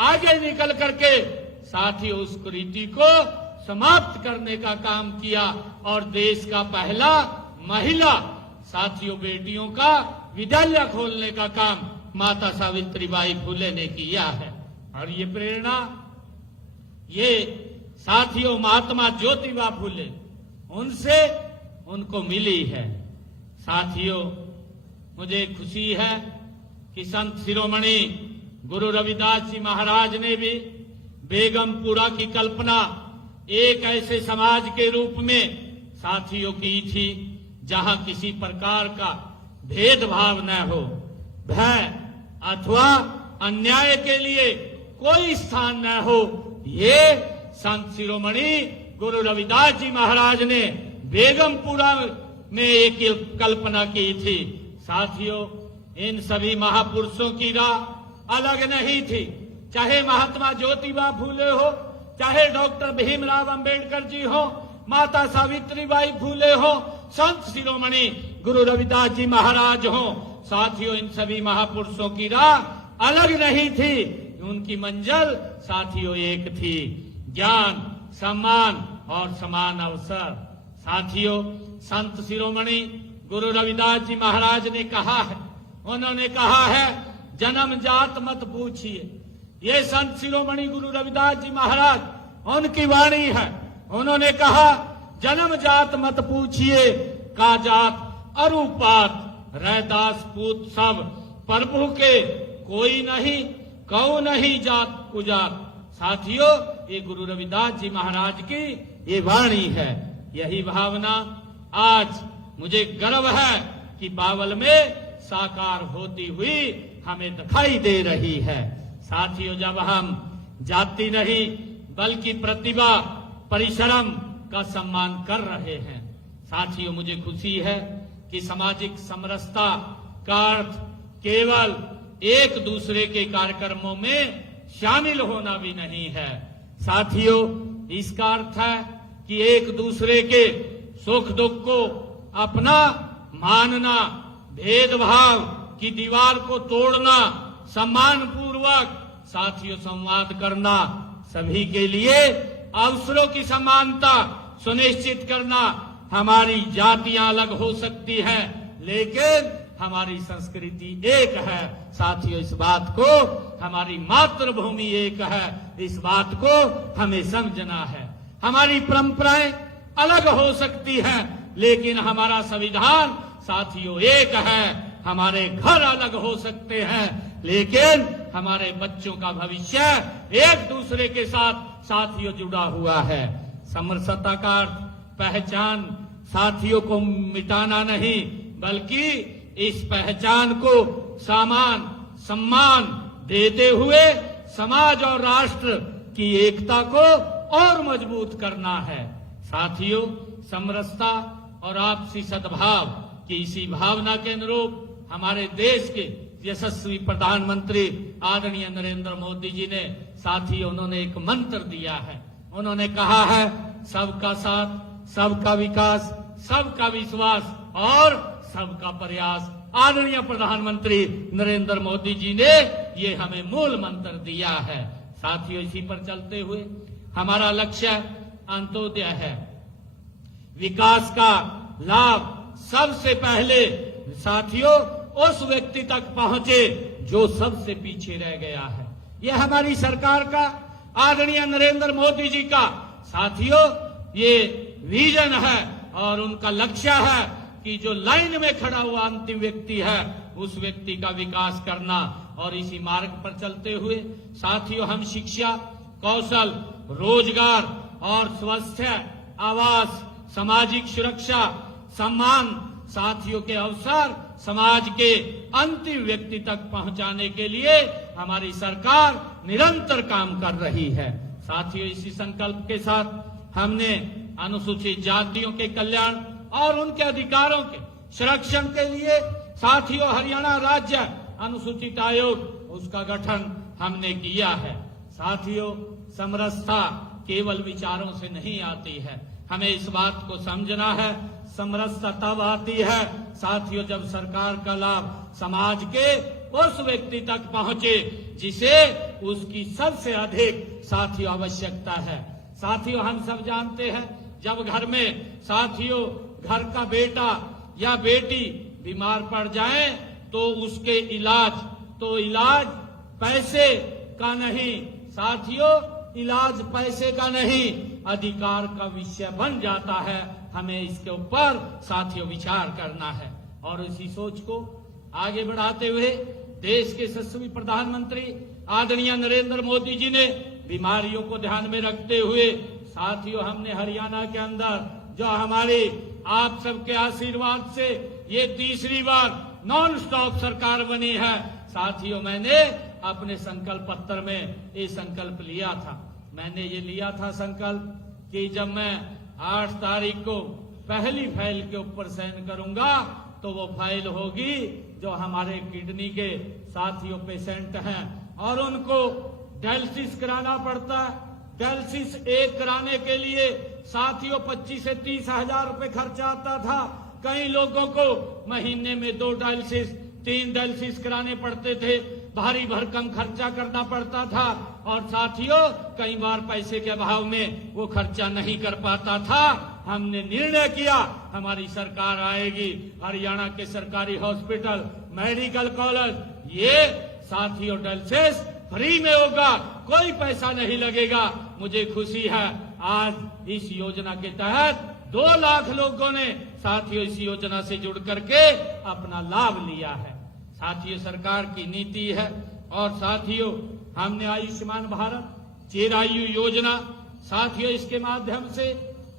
आगे निकल करके साथियों उस कुरीति को समाप्त करने का काम किया और देश का पहला महिला साथियों बेटियों का विद्यालय खोलने का काम माता सावित्रीबाई फुले ने किया है। और ये प्रेरणा ये साथियों महात्मा ज्योतिबा फुले उनसे उनको मिली है। साथियों, मुझे खुशी है कि संत शिरोमणि गुरु रविदास जी महाराज ने भी बेगमपुरा की कल्पना एक ऐसे समाज के रूप में साथियों की थी जहां किसी प्रकार का भेदभाव न हो, भय अथवा अन्याय के लिए कोई स्थान न हो। ये संत शिरोमणि गुरु रविदास जी महाराज ने बेगमपुरा में एक कल्पना की थी। साथियों, इन सभी महापुरुषों की राह अलग नहीं थी, चाहे महात्मा ज्योतिबा फूले हो, चाहे डॉक्टर भीमराव अंबेडकर जी हो, माता सावित्रीबाई फूले हो, संत शिरोमणि गुरु रविदास जी महाराज हो। साथियों, इन सभी महापुरुषों की राह अलग नहीं थी, उनकी मंजिल साथियों एक थी, ज्ञान, सम्मान और समान अवसर। साथियों, संत शिरोमणि गुरु रविदास जी महाराज ने कहा है, उन्होंने कहा है, जन्म जात मत पूछिए। ये संत शिरोमणि गुरु रविदास जी महाराज उनकी वाणी है। उन्होंने कहा, जन्म जात मत पूछिए, का जात अरुपात, रैदास पूत सब प्रभु के, कोई नहीं कौ नहीं जात कुजात। साथियों, ये गुरु रविदास जी महाराज की ये वाणी है। यही भावना आज मुझे गर्व है कि बावल में साकार होती हुई हमें दिखाई दे रही है। साथियों, जब हम जाति नहीं बल्कि प्रतिभा, परिश्रम का सम्मान कर रहे हैं, साथियों मुझे खुशी है कि सामाजिक समरसता का अर्थ केवल एक दूसरे के कार्यक्रमों में शामिल होना भी नहीं है। साथियों, इसका अर्थ है कि एक दूसरे के सुख दुख को अपना मानना, भेदभाव की दीवार को तोड़ना, सम्मान पूर्वक साथियों संवाद करना, सभी के लिए अवसरों की समानता सुनिश्चित करना। हमारी जातियां अलग हो सकती हैं, लेकिन हमारी संस्कृति एक है। साथियों, इस बात को, हमारी मातृभूमि एक है, इस बात को हमें समझना है। हमारी परंपराएं अलग हो सकती हैं, लेकिन हमारा संविधान साथियों एक है। हमारे घर अलग हो सकते हैं, लेकिन हमारे बच्चों का भविष्य एक दूसरे के साथ साथियों जुड़ा हुआ है। समरसता का अर्थ पहचान साथियों को मिटाना नहीं, बल्कि इस पहचान को सामान सम्मान देते हुए समाज और राष्ट्र की एकता को और मजबूत करना है। साथियों, समरसता और आपसी सद्भाव की इसी भावना के अनुरूप हमारे देश के यशस्वी प्रधानमंत्री आदरणीय नरेंद्र मोदी जी ने साथियों उन्होंने एक मंत्र दिया है। उन्होंने कहा है, सबका साथ, सबका विकास, सबका विश्वास और सबका प्रयास। आदरणीय प्रधानमंत्री नरेंद्र मोदी जी ने ये हमें मूल मंत्र दिया है। साथियों, इसी पर चलते हुए हमारा लक्ष्य अंत्योदय है। विकास का लाभ सबसे पहले साथियों उस व्यक्ति तक पहुंचे जो सबसे पीछे रह गया है। यह हमारी सरकार का, आदरणीय नरेंद्र मोदी जी का साथियों ये विजन है और उनका लक्ष्य है कि जो लाइन में खड़ा हुआ अंतिम व्यक्ति है उस व्यक्ति का विकास करना। और इसी मार्ग पर चलते हुए साथियों हम शिक्षा, कौशल, रोजगार और स्वास्थ्य, आवास, सामाजिक सुरक्षा, सम्मान साथियों के अवसर समाज के अंतिम व्यक्ति तक पहुंचाने के लिए हमारी सरकार निरंतर काम कर रही है। साथियों इसी संकल्प के साथ हमने अनुसूचित जातियों के कल्याण और उनके अधिकारों के संरक्षण के लिए साथियों हरियाणा राज्य अनुसूचित आयोग उसका गठन हमने किया है। साथियों समरसता केवल विचारों से नहीं आती है, हमें इस बात को समझना है। समरसता तब आती है साथियों जब सरकार का लाभ समाज के उस व्यक्ति तक पहुंचे जिसे उसकी सबसे अधिक साथियों आवश्यकता है। साथियों हम सब जानते हैं जब घर में साथियों घर का बेटा या बेटी बीमार पड़ जाए तो उसके इलाज पैसे का नहीं साथियों, इलाज पैसे का नहीं अधिकार का विषय बन जाता है। हमें इसके ऊपर साथियों विचार करना है और इसी सोच को आगे बढ़ाते हुए देश के यशस्वी प्रधानमंत्री आदरणीय नरेंद्र मोदी जी ने बीमारियों को ध्यान में रखते हुए साथियों हमने हरियाणा के अंदर जो हमारी आप सबके आशीर्वाद से ये तीसरी बार नॉन स्टॉप सरकार बनी है। साथियों मैंने अपने संकल्प पत्र में ये संकल्प लिया था, मैंने ये लिया था संकल्प कि जब मैं 8 तारीख को पहली फाइल के ऊपर साइन करूंगा तो वो फाइल होगी जो हमारे किडनी के साथियों पेशेंट हैं और उनको डायलिसिस कराना पड़ता है। डायलिसिस एक कराने के लिए साथियों 25 से 30 हजार रुपए खर्चा आता था। कई लोगों को महीने में 2 डायलिसिस 3 डायलिसिस कराने पड़ते थे, भारी भरकम खर्चा करना पड़ता था और साथियों कई बार पैसे के अभाव में वो खर्चा नहीं कर पाता था। हमने निर्णय किया हमारी सरकार आएगी, हरियाणा के सरकारी हॉस्पिटल, मेडिकल कॉलेज ये साथियों डायलिसिस फ्री में होगा, कोई पैसा नहीं लगेगा। मुझे खुशी है आज इस योजना के तहत 2 लाख लोगों ने साथियों इस योजना से जुड़ करके अपना लाभ लिया है। साथियों सरकार की नीति है और साथियों हमने आयुष्मान भारत चिरायु योजना साथियों इसके माध्यम से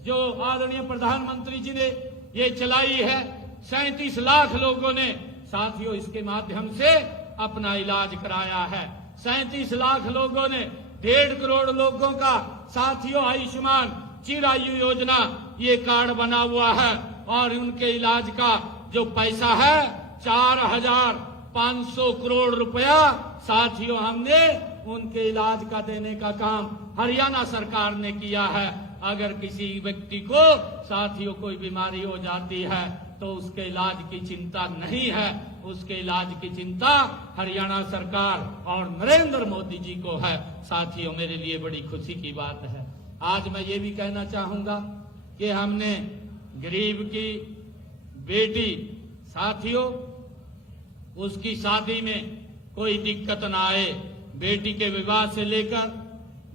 जो आदरणीय प्रधानमंत्री जी ने ये चलाई है 37 लाख लोगों ने साथियों इसके माध्यम से अपना इलाज कराया है। 37 लाख लोगों ने 1.5 करोड़ लोगों का साथियों आयुष्मान चिरायु योजना ये कार्ड बना हुआ है और उनके इलाज का जो पैसा है 4,500 करोड़ रुपया साथियों हमने उनके इलाज का देने का काम हरियाणा सरकार ने किया है। अगर किसी व्यक्ति को साथियों कोई बीमारी हो जाती है तो उसके इलाज की चिंता नहीं है, उसके इलाज की चिंता हरियाणा सरकार और नरेंद्र मोदी जी को है। साथियों मेरे लिए बड़ी खुशी की बात है। आज मैं ये भी कहना चाहूंगा कि हमने गरीब की बेटी साथियों उसकी शादी में कोई दिक्कत ना आए, बेटी के विवाह से लेकर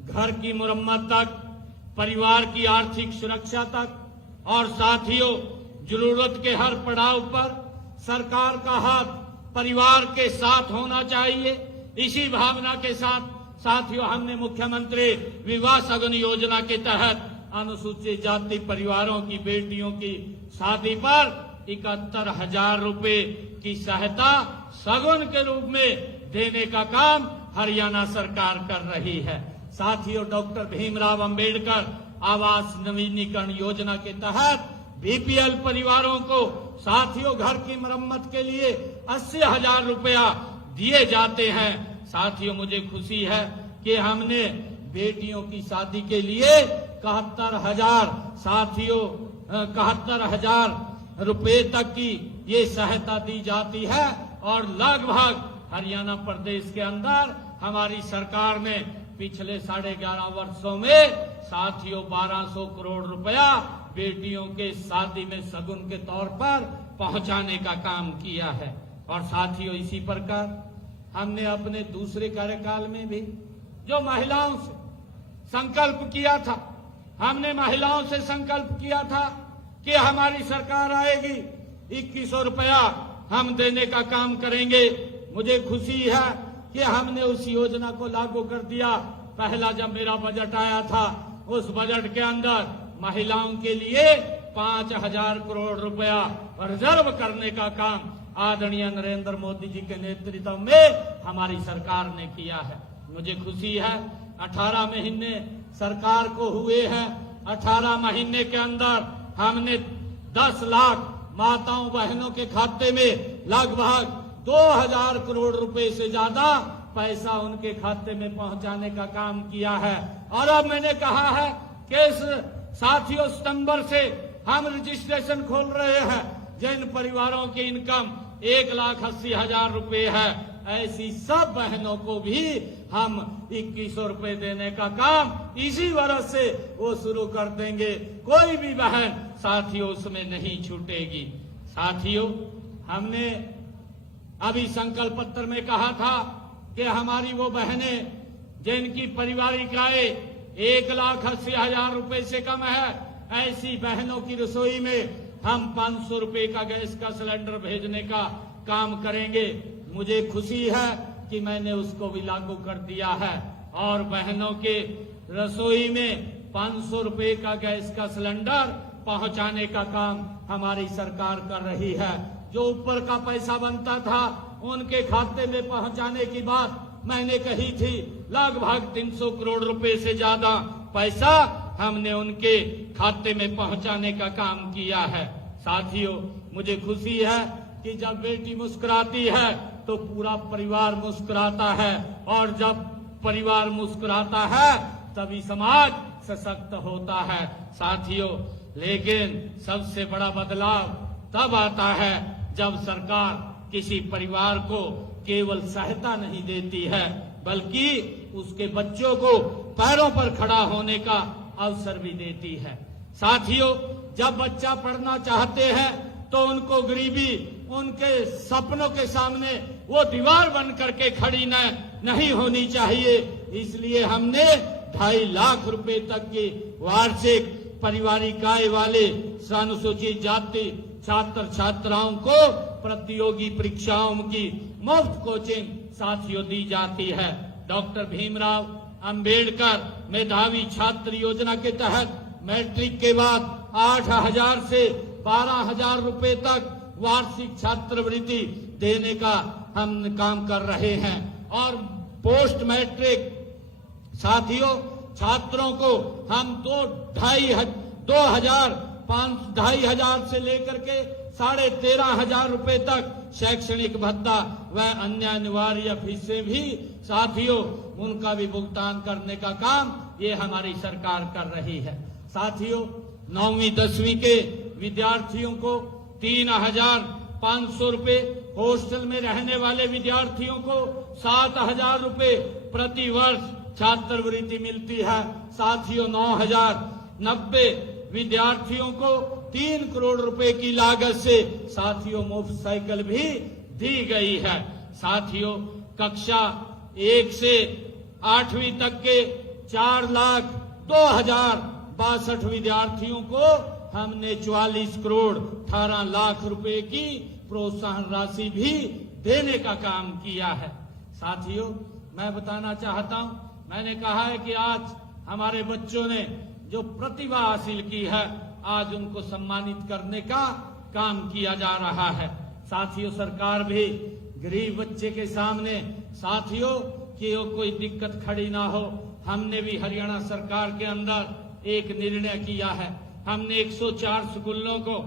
घर की मुरम्मत तक, परिवार की आर्थिक सुरक्षा तक और साथियों जरूरत के हर पड़ाव पर सरकार का हाथ परिवार के साथ होना चाहिए। इसी भावना के साथ साथियों हमने मुख्यमंत्री विवाह सगुन योजना के तहत अनुसूचित जाति परिवारों की बेटियों की शादी पर 71,000 रुपए की सहायता सगुन के रूप में देने का काम हरियाणा सरकार कर रही है। साथियों डॉक्टर भीमराव अंबेडकर आवास नवीनीकरण योजना के तहत बीपीएल परिवारों को साथियों घर की मरम्मत के लिए 80,000 रुपया दिए जाते हैं। साथियों मुझे खुशी है कि हमने बेटियों की शादी के लिए 71,000 साथियों 71,000 रुपए तक की ये सहायता दी जाती है और लगभग हरियाणा प्रदेश के अंदर हमारी सरकार ने पिछले 11.5 वर्षों में साथियों 1200 करोड़ रुपया बेटियों के शादी में शगुन के तौर पर पहुंचाने का काम किया है। और साथियों, इसी प्रकार हमने अपने दूसरे कार्यकाल में भी जो महिलाओं से संकल्प किया था, हमने महिलाओं से संकल्प किया था कि हमारी सरकार आएगी 2100 रुपया हम देने का काम करेंगे। मुझे खुशी है कि हमने उस योजना को लागू कर दिया। पहला जब मेरा बजट आया था, उस बजट के अंदर महिलाओं के लिए 5000 करोड़ रुपया रिजर्व करने का काम आदरणीय नरेंद्र मोदी जी के नेतृत्व में हमारी सरकार ने किया है। मुझे खुशी है 18 महीने सरकार को हुए हैं। 18 महीने के अंदर हमने 10 लाख माताओं बहनों के खाते में लगभग 2000 करोड़ रुपए से ज्यादा पैसा उनके खाते में पहुंचाने का काम किया है। और अब मैंने कहा है कि साथियों, सितंबर से हम रजिस्ट्रेशन खोल रहे हैं। जिन परिवारों की इनकम 1,80,000 रुपए है, ऐसी सब बहनों को भी हम 2100 रुपए देने का काम इसी वर्ष से वो शुरू कर देंगे। कोई भी बहन साथियों उसमें नहीं छूटेगी। साथियों, हमने अभी संकल्प पत्र में कहा था कि हमारी वो बहनें जिनकी पारिवारिक आय 1,80,000 रुपए से कम है, ऐसी बहनों की रसोई में हम 500 रुपए का गैस का सिलेंडर भेजने का काम करेंगे। मुझे खुशी है कि मैंने उसको भी लागू कर दिया है और बहनों के रसोई में 500 रुपए का गैस का सिलेंडर पहुंचाने का काम हमारी सरकार कर रही है। जो ऊपर का पैसा बनता था उनके खाते में पहुंचाने की बात मैंने कही थी। लगभग 300 करोड़ रुपए से ज्यादा पैसा हमने उनके खाते में पहुंचाने का काम किया है। साथियों, मुझे खुशी है कि जब बेटी मुस्कुराती है तो पूरा परिवार मुस्कुराता है, और जब परिवार मुस्कुराता है तभी समाज सशक्त होता है। साथियों, लेकिन सबसे बड़ा बदलाव तब आता है जब सरकार किसी परिवार को केवल सहायता नहीं देती है, बल्कि उसके बच्चों को पैरों पर खड़ा होने का अवसर भी देती है। साथियों, जब बच्चा पढ़ना चाहते हैं तो उनको गरीबी उनके सपनों के सामने वो दीवार बन करके खड़ी नहीं होनी चाहिए। इसलिए हमने 2.5 लाख रुपए तक की वार्षिक पारिवारिक आय वाले अनुसूचित जाति छात्र छात्राओं को प्रतियोगी परीक्षाओं की मुफ्त कोचिंग साथियों दी जाती है। डॉक्टर भीमराव अंबेडकर मेधावी छात्र योजना के तहत मैट्रिक के बाद 8,000 से 12,000 रुपए तक वार्षिक छात्रवृत्ति देने का हम काम कर रहे हैं। और पोस्ट मैट्रिक साथियों छात्रों को हम 2,500 से लेकर के 13,500 रुपए तक शैक्षणिक भत्ता व अन्य अनिवार्य फीसें भी साथियों उनका भी भुगतान करने का काम ये हमारी सरकार कर रही है। साथियों, 9वीं 10वीं के विद्यार्थियों को 3,500 रुपए, हॉस्टल में रहने वाले विद्यार्थियों को 7,000 रुपए प्रति वर्ष छात्रवृत्ति मिलती है। साथियों, 9,090 विद्यार्थियों को 3 करोड़ रुपए की लागत से साथियों मुफ्त साइकिल भी दी गई है। साथियों, कक्षा 1 से 8वीं तक के 4,02,062 विद्यार्थियों को हमने 44 करोड़ 18 लाख रुपए की प्रोत्साहन राशि भी देने का काम किया है। साथियों, मैं बताना चाहता हूं, मैंने कहा है कि आज हमारे बच्चों ने जो प्रतिभा हासिल की है, आज उनको सम्मानित करने का काम किया जा रहा है। साथियों, सरकार भी गरीब बच्चे के सामने साथियों कि कोई दिक्कत खड़ी ना हो, हमने भी हरियाणा सरकार के अंदर एक निर्णय किया है। हमने 104 स्कूलों को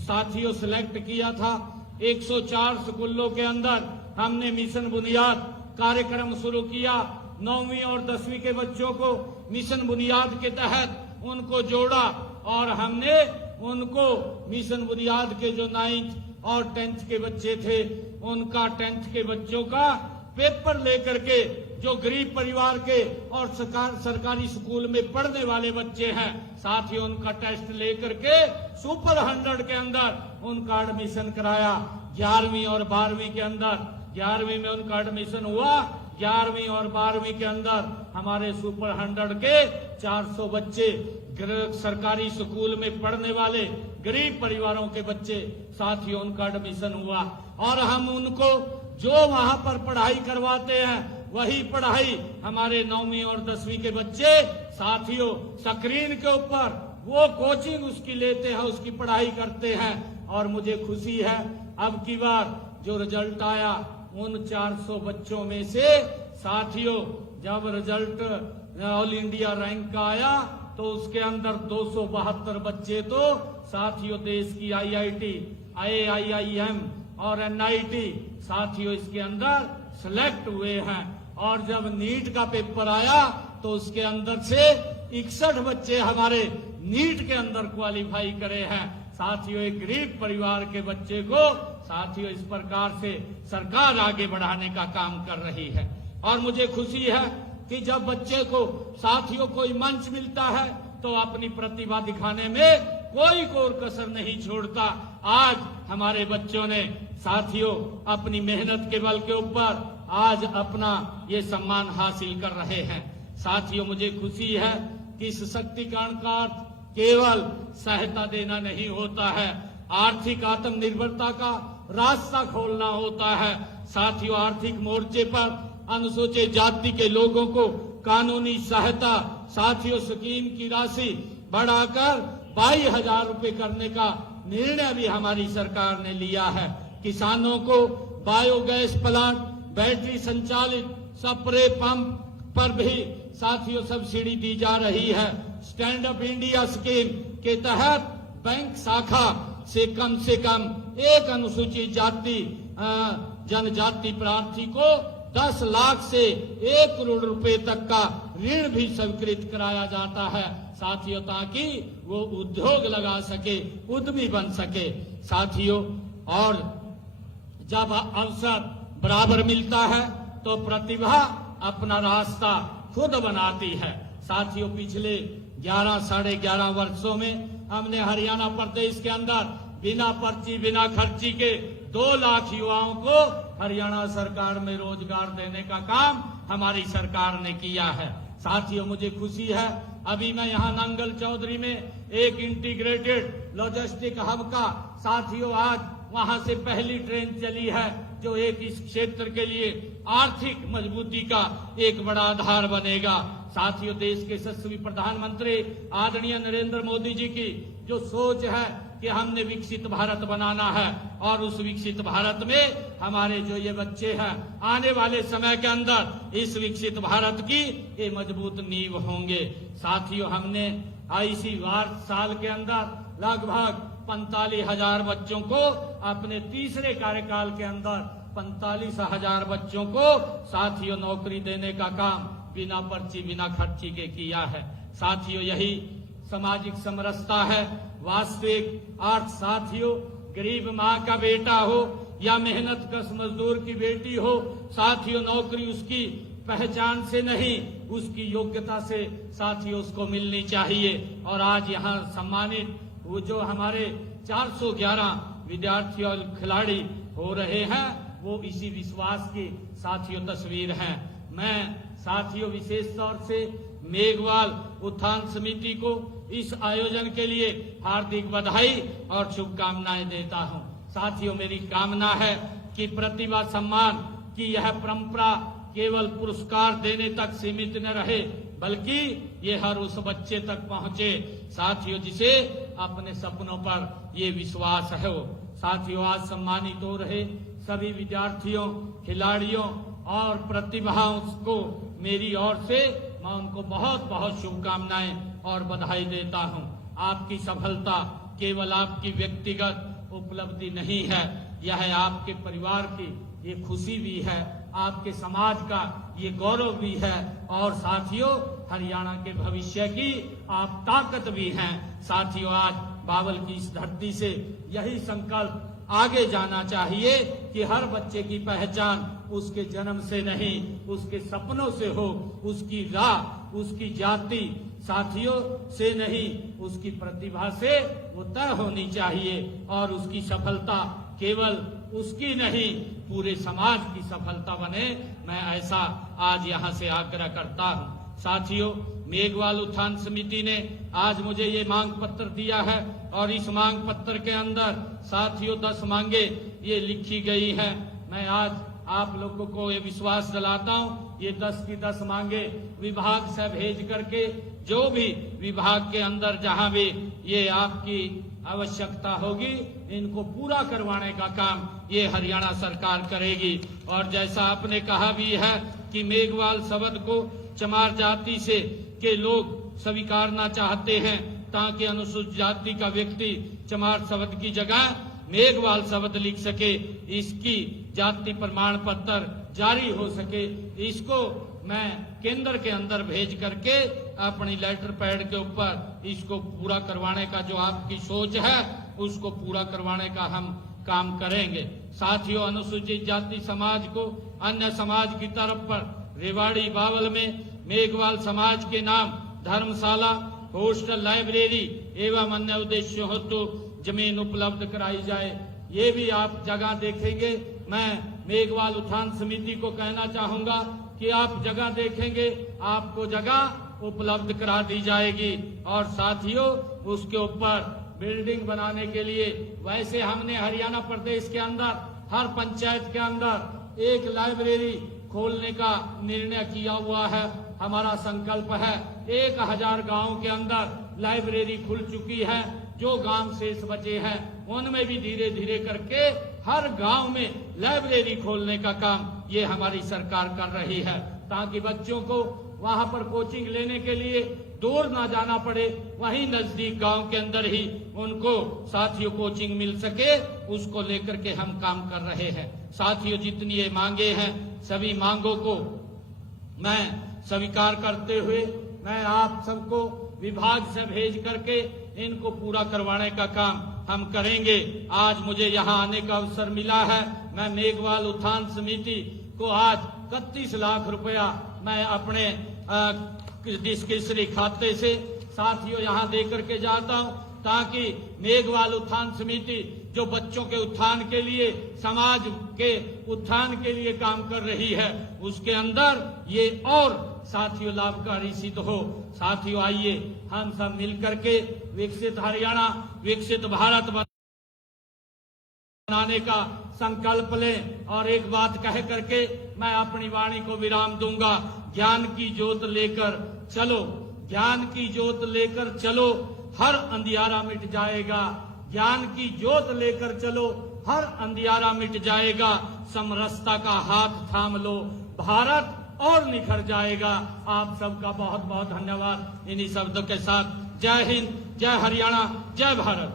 साथियों सिलेक्ट किया था। 104 स्कूलों के अंदर हमने मिशन बुनियाद कार्यक्रम शुरू किया। 9वीं और 10वीं के बच्चों को मिशन बुनियाद के तहत उनको जोड़ा और हमने उनको मिशन बुनियाद के जो 9th और 10th के बच्चे थे, उनका 10th के बच्चों का पेपर लेकर के जो गरीब परिवार के और सरकारी स्कूल में पढ़ने वाले बच्चे हैं, साथियों उनका टेस्ट लेकर के सुपर 100 के अंदर उनका एडमिशन कराया। 11वीं और 12वीं के अंदर 11वीं में उनका एडमिशन हुआ। 11वीं और 12वीं के अंदर हमारे सुपर 100 के 400 बच्चे सरकारी स्कूल में पढ़ने वाले गरीब परिवारों के बच्चे, साथियों उनका एडमिशन हुआ। और हम उनको जो वहां पर पढ़ाई करवाते हैं वही पढ़ाई हमारे 9वीं और 10वीं के बच्चे, साथियों स्क्रीन के ऊपर वो कोचिंग उसकी लेते हैं, उसकी पढ़ाई करते हैं। और मुझे खुशी है अब की बार जो रिजल्ट आया उन 400 बच्चों में से, साथियों जब रिजल्ट ऑल इंडिया रैंक का आया तो उसके अंदर 272 बच्चे तो साथियों देश की IIT, IIM और NIT साथियों इसके अंदर सिलेक्ट हुए हैं। और जब नीट का पेपर आया तो उसके अंदर से 61 बच्चे हमारे नीट के अंदर क्वालिफाई करे हैं। साथियों एक गरीब परिवार के बच्चे को साथियों इस प्रकार से सरकार आगे बढ़ाने का काम कर रही है। और मुझे खुशी है कि जब बच्चे को साथियों कोई मंच मिलता है तो अपनी प्रतिभा दिखाने में कोई कोर कसर नहीं छोड़ता। आज हमारे बच्चों ने साथियों अपनी मेहनत के बल के ऊपर आज अपना ये सम्मान हासिल कर रहे हैं। साथियों मुझे खुशी है कि इस सशक्तिकरण का अर्थ केवल सहायता देना नहीं होता है, आर्थिक आत्मनिर्भरता का रास्ता खोलना होता है। साथियों आर्थिक मोर्चे पर अनुसूचित जाति के लोगों को कानूनी सहायता, साथियों स्कीम की राशि बढ़ाकर 22,000 रुपए करने का निर्णय भी हमारी सरकार ने लिया है। किसानों को बायोगैस प्लांट, बैटरी संचालित स्प्रे पंप पर भी साथियों सब्सिडी दी जा रही है। स्टैंड अप इंडिया स्कीम के तहत बैंक शाखा से कम एक अनुसूचित जाति जनजाति प्रार्थी को 10 लाख से 1 करोड़ रुपए तक का ऋण भी स्वीकृत कराया जाता है। साथियों ताकि वो उद्योग लगा सके, उद्यमी बन सके। साथियों और जब अवसर बराबर मिलता है तो प्रतिभा अपना रास्ता खुद बनाती है। साथियों पिछले 11 - 11.5 वर्षों में हमने हरियाणा प्रदेश के अंदर बिना पर्ची बिना खर्ची के 2 लाख युवाओं को हरियाणा सरकार में रोजगार देने का काम हमारी सरकार ने किया है। साथियों मुझे खुशी है अभी मैं यहाँ नंगल चौधरी में एक इंटीग्रेटेड लॉजिस्टिक हब का साथियों आज वहां से पहली ट्रेन चली है जो एक इस क्षेत्र के लिए आर्थिक मजबूती का एक बड़ा आधार बनेगा। साथियों देश के यशस्वी प्रधानमंत्री आदरणीय नरेंद्र मोदी जी की जो सोच है कि हमने विकसित भारत बनाना है और उस विकसित भारत में हमारे जो ये बच्चे हैं आने वाले समय के अंदर इस विकसित भारत की ये मजबूत नींव होंगे। साथियों हमने इसी साल के अंदर लगभग 45,000 बच्चों को अपने तीसरे कार्यकाल के अंदर 45,000 बच्चों को साथियों नौकरी देने का काम बिना पर्ची बिना खर्ची के किया है। साथियों यही सामाजिक समरसता है, वास्तविक अर्थ। साथियों गरीब माँ का बेटा हो या मेहनत कश मजदूर की बेटी हो, साथियों नौकरी उसकी पहचान से नहीं उसकी योग्यता से साथियों उसको मिलनी चाहिए। और आज यहाँ सम्मानित वो जो हमारे 411 विद्यार्थी और खिलाड़ी हो रहे हैं वो इसी विश्वास की साथियों तस्वीर हैं। मैं साथियों विशेष तौर से मेघवाल उत्थान समिति को इस आयोजन के लिए हार्दिक बधाई और शुभकामनाएं देता हूं। साथियों मेरी कामना है कि प्रतिभा सम्मान की यह परंपरा केवल पुरस्कार देने तक सीमित न रहे बल्कि ये हर उस बच्चे तक पहुंचे साथियों जिसे अपने सपनों पर ये विश्वास है। साथियों आज सम्मानित हो रहे सभी विद्यार्थियों, खिलाड़ियों और प्रतिभाओं को मेरी ओर से मैं उनको बहुत बहुत शुभकामनाएं और बधाई देता हूं। आपकी सफलता केवल आपकी व्यक्तिगत उपलब्धि नहीं है, यह आपके परिवार की ये खुशी भी है, आपके समाज का ये गौरव भी है और साथियों हरियाणा के भविष्य की आप ताकत भी हैं। साथियों आज बावल की इस धरती से यही संकल्प आगे जाना चाहिए कि हर बच्चे की पहचान उसके जन्म से नहीं, उसके सपनों से हो, उसकी राह, उसकी जाति साथियों से नहीं, उसकी प्रतिभा से वो तय होनी चाहिए। और उसकी सफलता केवल उसकी नहीं, पूरे समाज की सफलता बने, मैं ऐसा आज यहाँ से आग्रह करता हूँ। साथियों, मेघवाल उत्थान समिति ने आज मुझे ये मांग पत्र दिया है और इस मांग पत्र के अंदर साथियों 10 मांगे ये लिखी गई हैं। मैं आज आप लोगों को ये विश्वास दिलाता हूँ, ये 10 की 10 मांगे विभाग से भेज करके जो भी विभाग के अंदर जहां भी ये आपकी आवश्यकता होगी, इनको पूरा करवाने का काम ये हरियाणा सरकार करेगी। और जैसा आपने कहा भी है कि मेघवाल शब्द को चमार जाति से के लोग स्वीकारना चाहते हैं ताकि अनुसूचित जाति का व्यक्ति चमार शब्द की जगह मेघवाल शब्द लिख सके, इसकी जाति प्रमाण पत्र जारी हो सके। इसको मैं केंद्र के अंदर भेज करके अपनी लेटर पैड के ऊपर इसको पूरा करवाने का जो आपकी सोच है उसको पूरा करवाने का हम काम करेंगे। साथियों, अनुसूचित जाति समाज को अन्य समाज की तरफ पर रेवाड़ी बावल में मेघवाल समाज के नाम धर्मशाला, हॉस्टल, लाइब्रेरी एवं अन्य उद्देश्यों हेतु जमीन उपलब्ध कराई जाए। ये भी आप जगह देखेंगे। मैं मेघवाल उत्थान समिति को कहना चाहूंगा कि आप जगह देखेंगे, आपको जगह उपलब्ध करा दी जाएगी। और साथियों, उसके ऊपर बिल्डिंग बनाने के लिए वैसे हमने हरियाणा प्रदेश के अंदर हर पंचायत के अंदर एक लाइब्रेरी खोलने का निर्णय किया हुआ है। हमारा संकल्प है 1000 गांव के अंदर लाइब्रेरी खुल चुकी है। जो गांव शेष बचे हैं उनमें भी धीरे धीरे करके हर गांव में लाइब्रेरी खोलने का काम ये हमारी सरकार कर रही है, ताकि बच्चों को वहां पर कोचिंग लेने के लिए दूर ना जाना पड़े, वहीं नजदीक गांव के अंदर ही उनको साथियों कोचिंग मिल सके। उसको लेकर के हम काम कर रहे हैं। साथियों, जितनी ये मांगे हैं सभी मांगों को मैं स्वीकार करते हुए मैं आप सबको विभाग से भेज करके इनको पूरा करवाने का काम हम करेंगे। आज मुझे यहाँ आने का अवसर मिला है। मैं मेघवाल उत्थान समिति को आज 31 लाख रुपया मैं अपने डिस्क्रिप्शनरी खाते से साथियों यहाँ दे करके जाता हूँ, ताकि मेघवाल उत्थान समिति जो बच्चों के उत्थान के लिए, समाज के उत्थान के लिए काम कर रही है, उसके अंदर ये और साथियों लाभकारी सिद्ध हो। साथियों, आइए हम सब मिलकर के विकसित हरियाणा, विकसित भारत बनाने का संकल्प लें। और एक बात कह करके मैं अपनी वाणी को विराम दूंगा। ज्ञान की ज्योत लेकर चलो, ज्ञान की ज्योत लेकर चलो, हर अंधियारा मिट जाएगा। ज्ञान की ज्योत लेकर चलो, हर अंधियारा मिट जाएगा। समरसता का हाथ थाम लो, भारत और निखर जाएगा। आप सबका बहुत बहुत धन्यवाद। इन्हीं शब्दों के साथ जय हिंद, जय हरियाणा, जय भारत।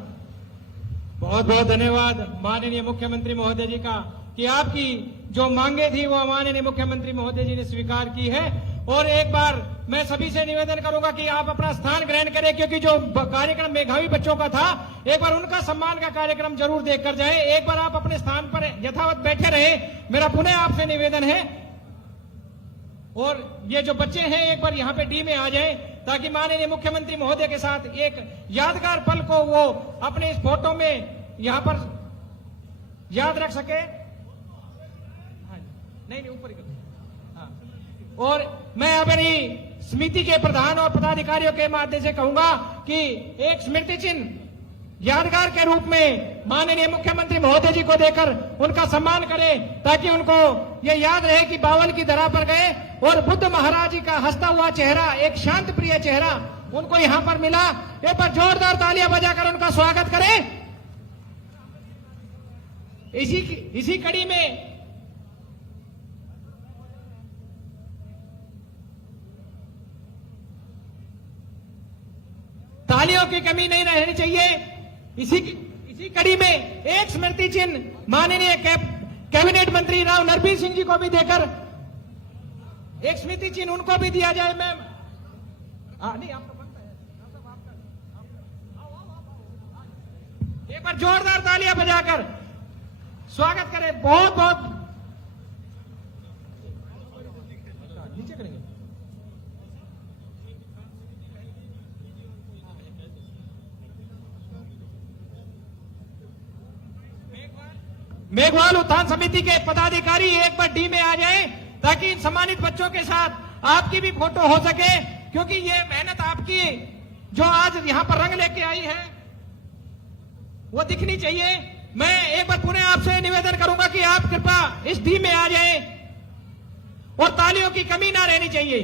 बहुत बहुत धन्यवाद माननीय मुख्यमंत्री महोदय जी का कि आपकी जो मांगे थी वो माननीय मुख्यमंत्री महोदय जी ने स्वीकार की है। और एक बार मैं सभी से निवेदन करूंगा कि आप अपना स्थान ग्रहण करें, क्योंकि जो कार्यक्रम मेधावी बच्चों का था एक बार उनका सम्मान का कार्यक्रम जरूर देखकर जाएं। एक बार आप अपने स्थान पर यथावत बैठे रहे, मेरा पुनः आपसे निवेदन है। और ये जो बच्चे हैं एक बार यहाँ पे डी में आ जाएं, ताकि माननीय मुख्यमंत्री महोदय के साथ एक यादगार पल को वो अपने इस फोटो में यहाँ पर याद रख सके। नहीं ऊपर ही हाँ। और मैं अपनी समिति के प्रधान और पदाधिकारियों के माध्यम से कहूंगा कि एक स्मृति चिन्ह यादगार के रूप में माननीय मुख्यमंत्री महोदय जी को देकर उनका सम्मान करें, ताकि उनको ये याद रहे कि बावल की धरा पर गए और बुद्ध महाराज जी का हंसता हुआ चेहरा, एक शांत प्रिय चेहरा उनको यहाँ पर मिला। एक बार जोरदार तालियां बजाकर उनका स्वागत करें। इसी कड़ी में तालियों की कमी नहीं रहनी चाहिए। इसी कड़ी में एक स्मृति चिन्ह माननीय कैबिनेट मंत्री राव नरबीर सिंह जी को भी देकर एक स्मृति चिन्ह उनको भी दिया जाए। मैम नहीं, आपका बनता है। एक बार जोरदार तालियां बजाकर स्वागत करें। बहुत बहुत मेघवाल उत्थान समिति के पदाधिकारी एक बार डी में आ जाएं, ताकि इन सम्मानित बच्चों के साथ आपकी भी फोटो हो सके, क्योंकि ये मेहनत आपकी जो आज यहां पर रंग लेके आई है वो दिखनी चाहिए। मैं एक बार पुनः आपसे निवेदन करूंगा कि आप कृपया इस डी में आ जाएं और तालियों की कमी ना रहनी चाहिए।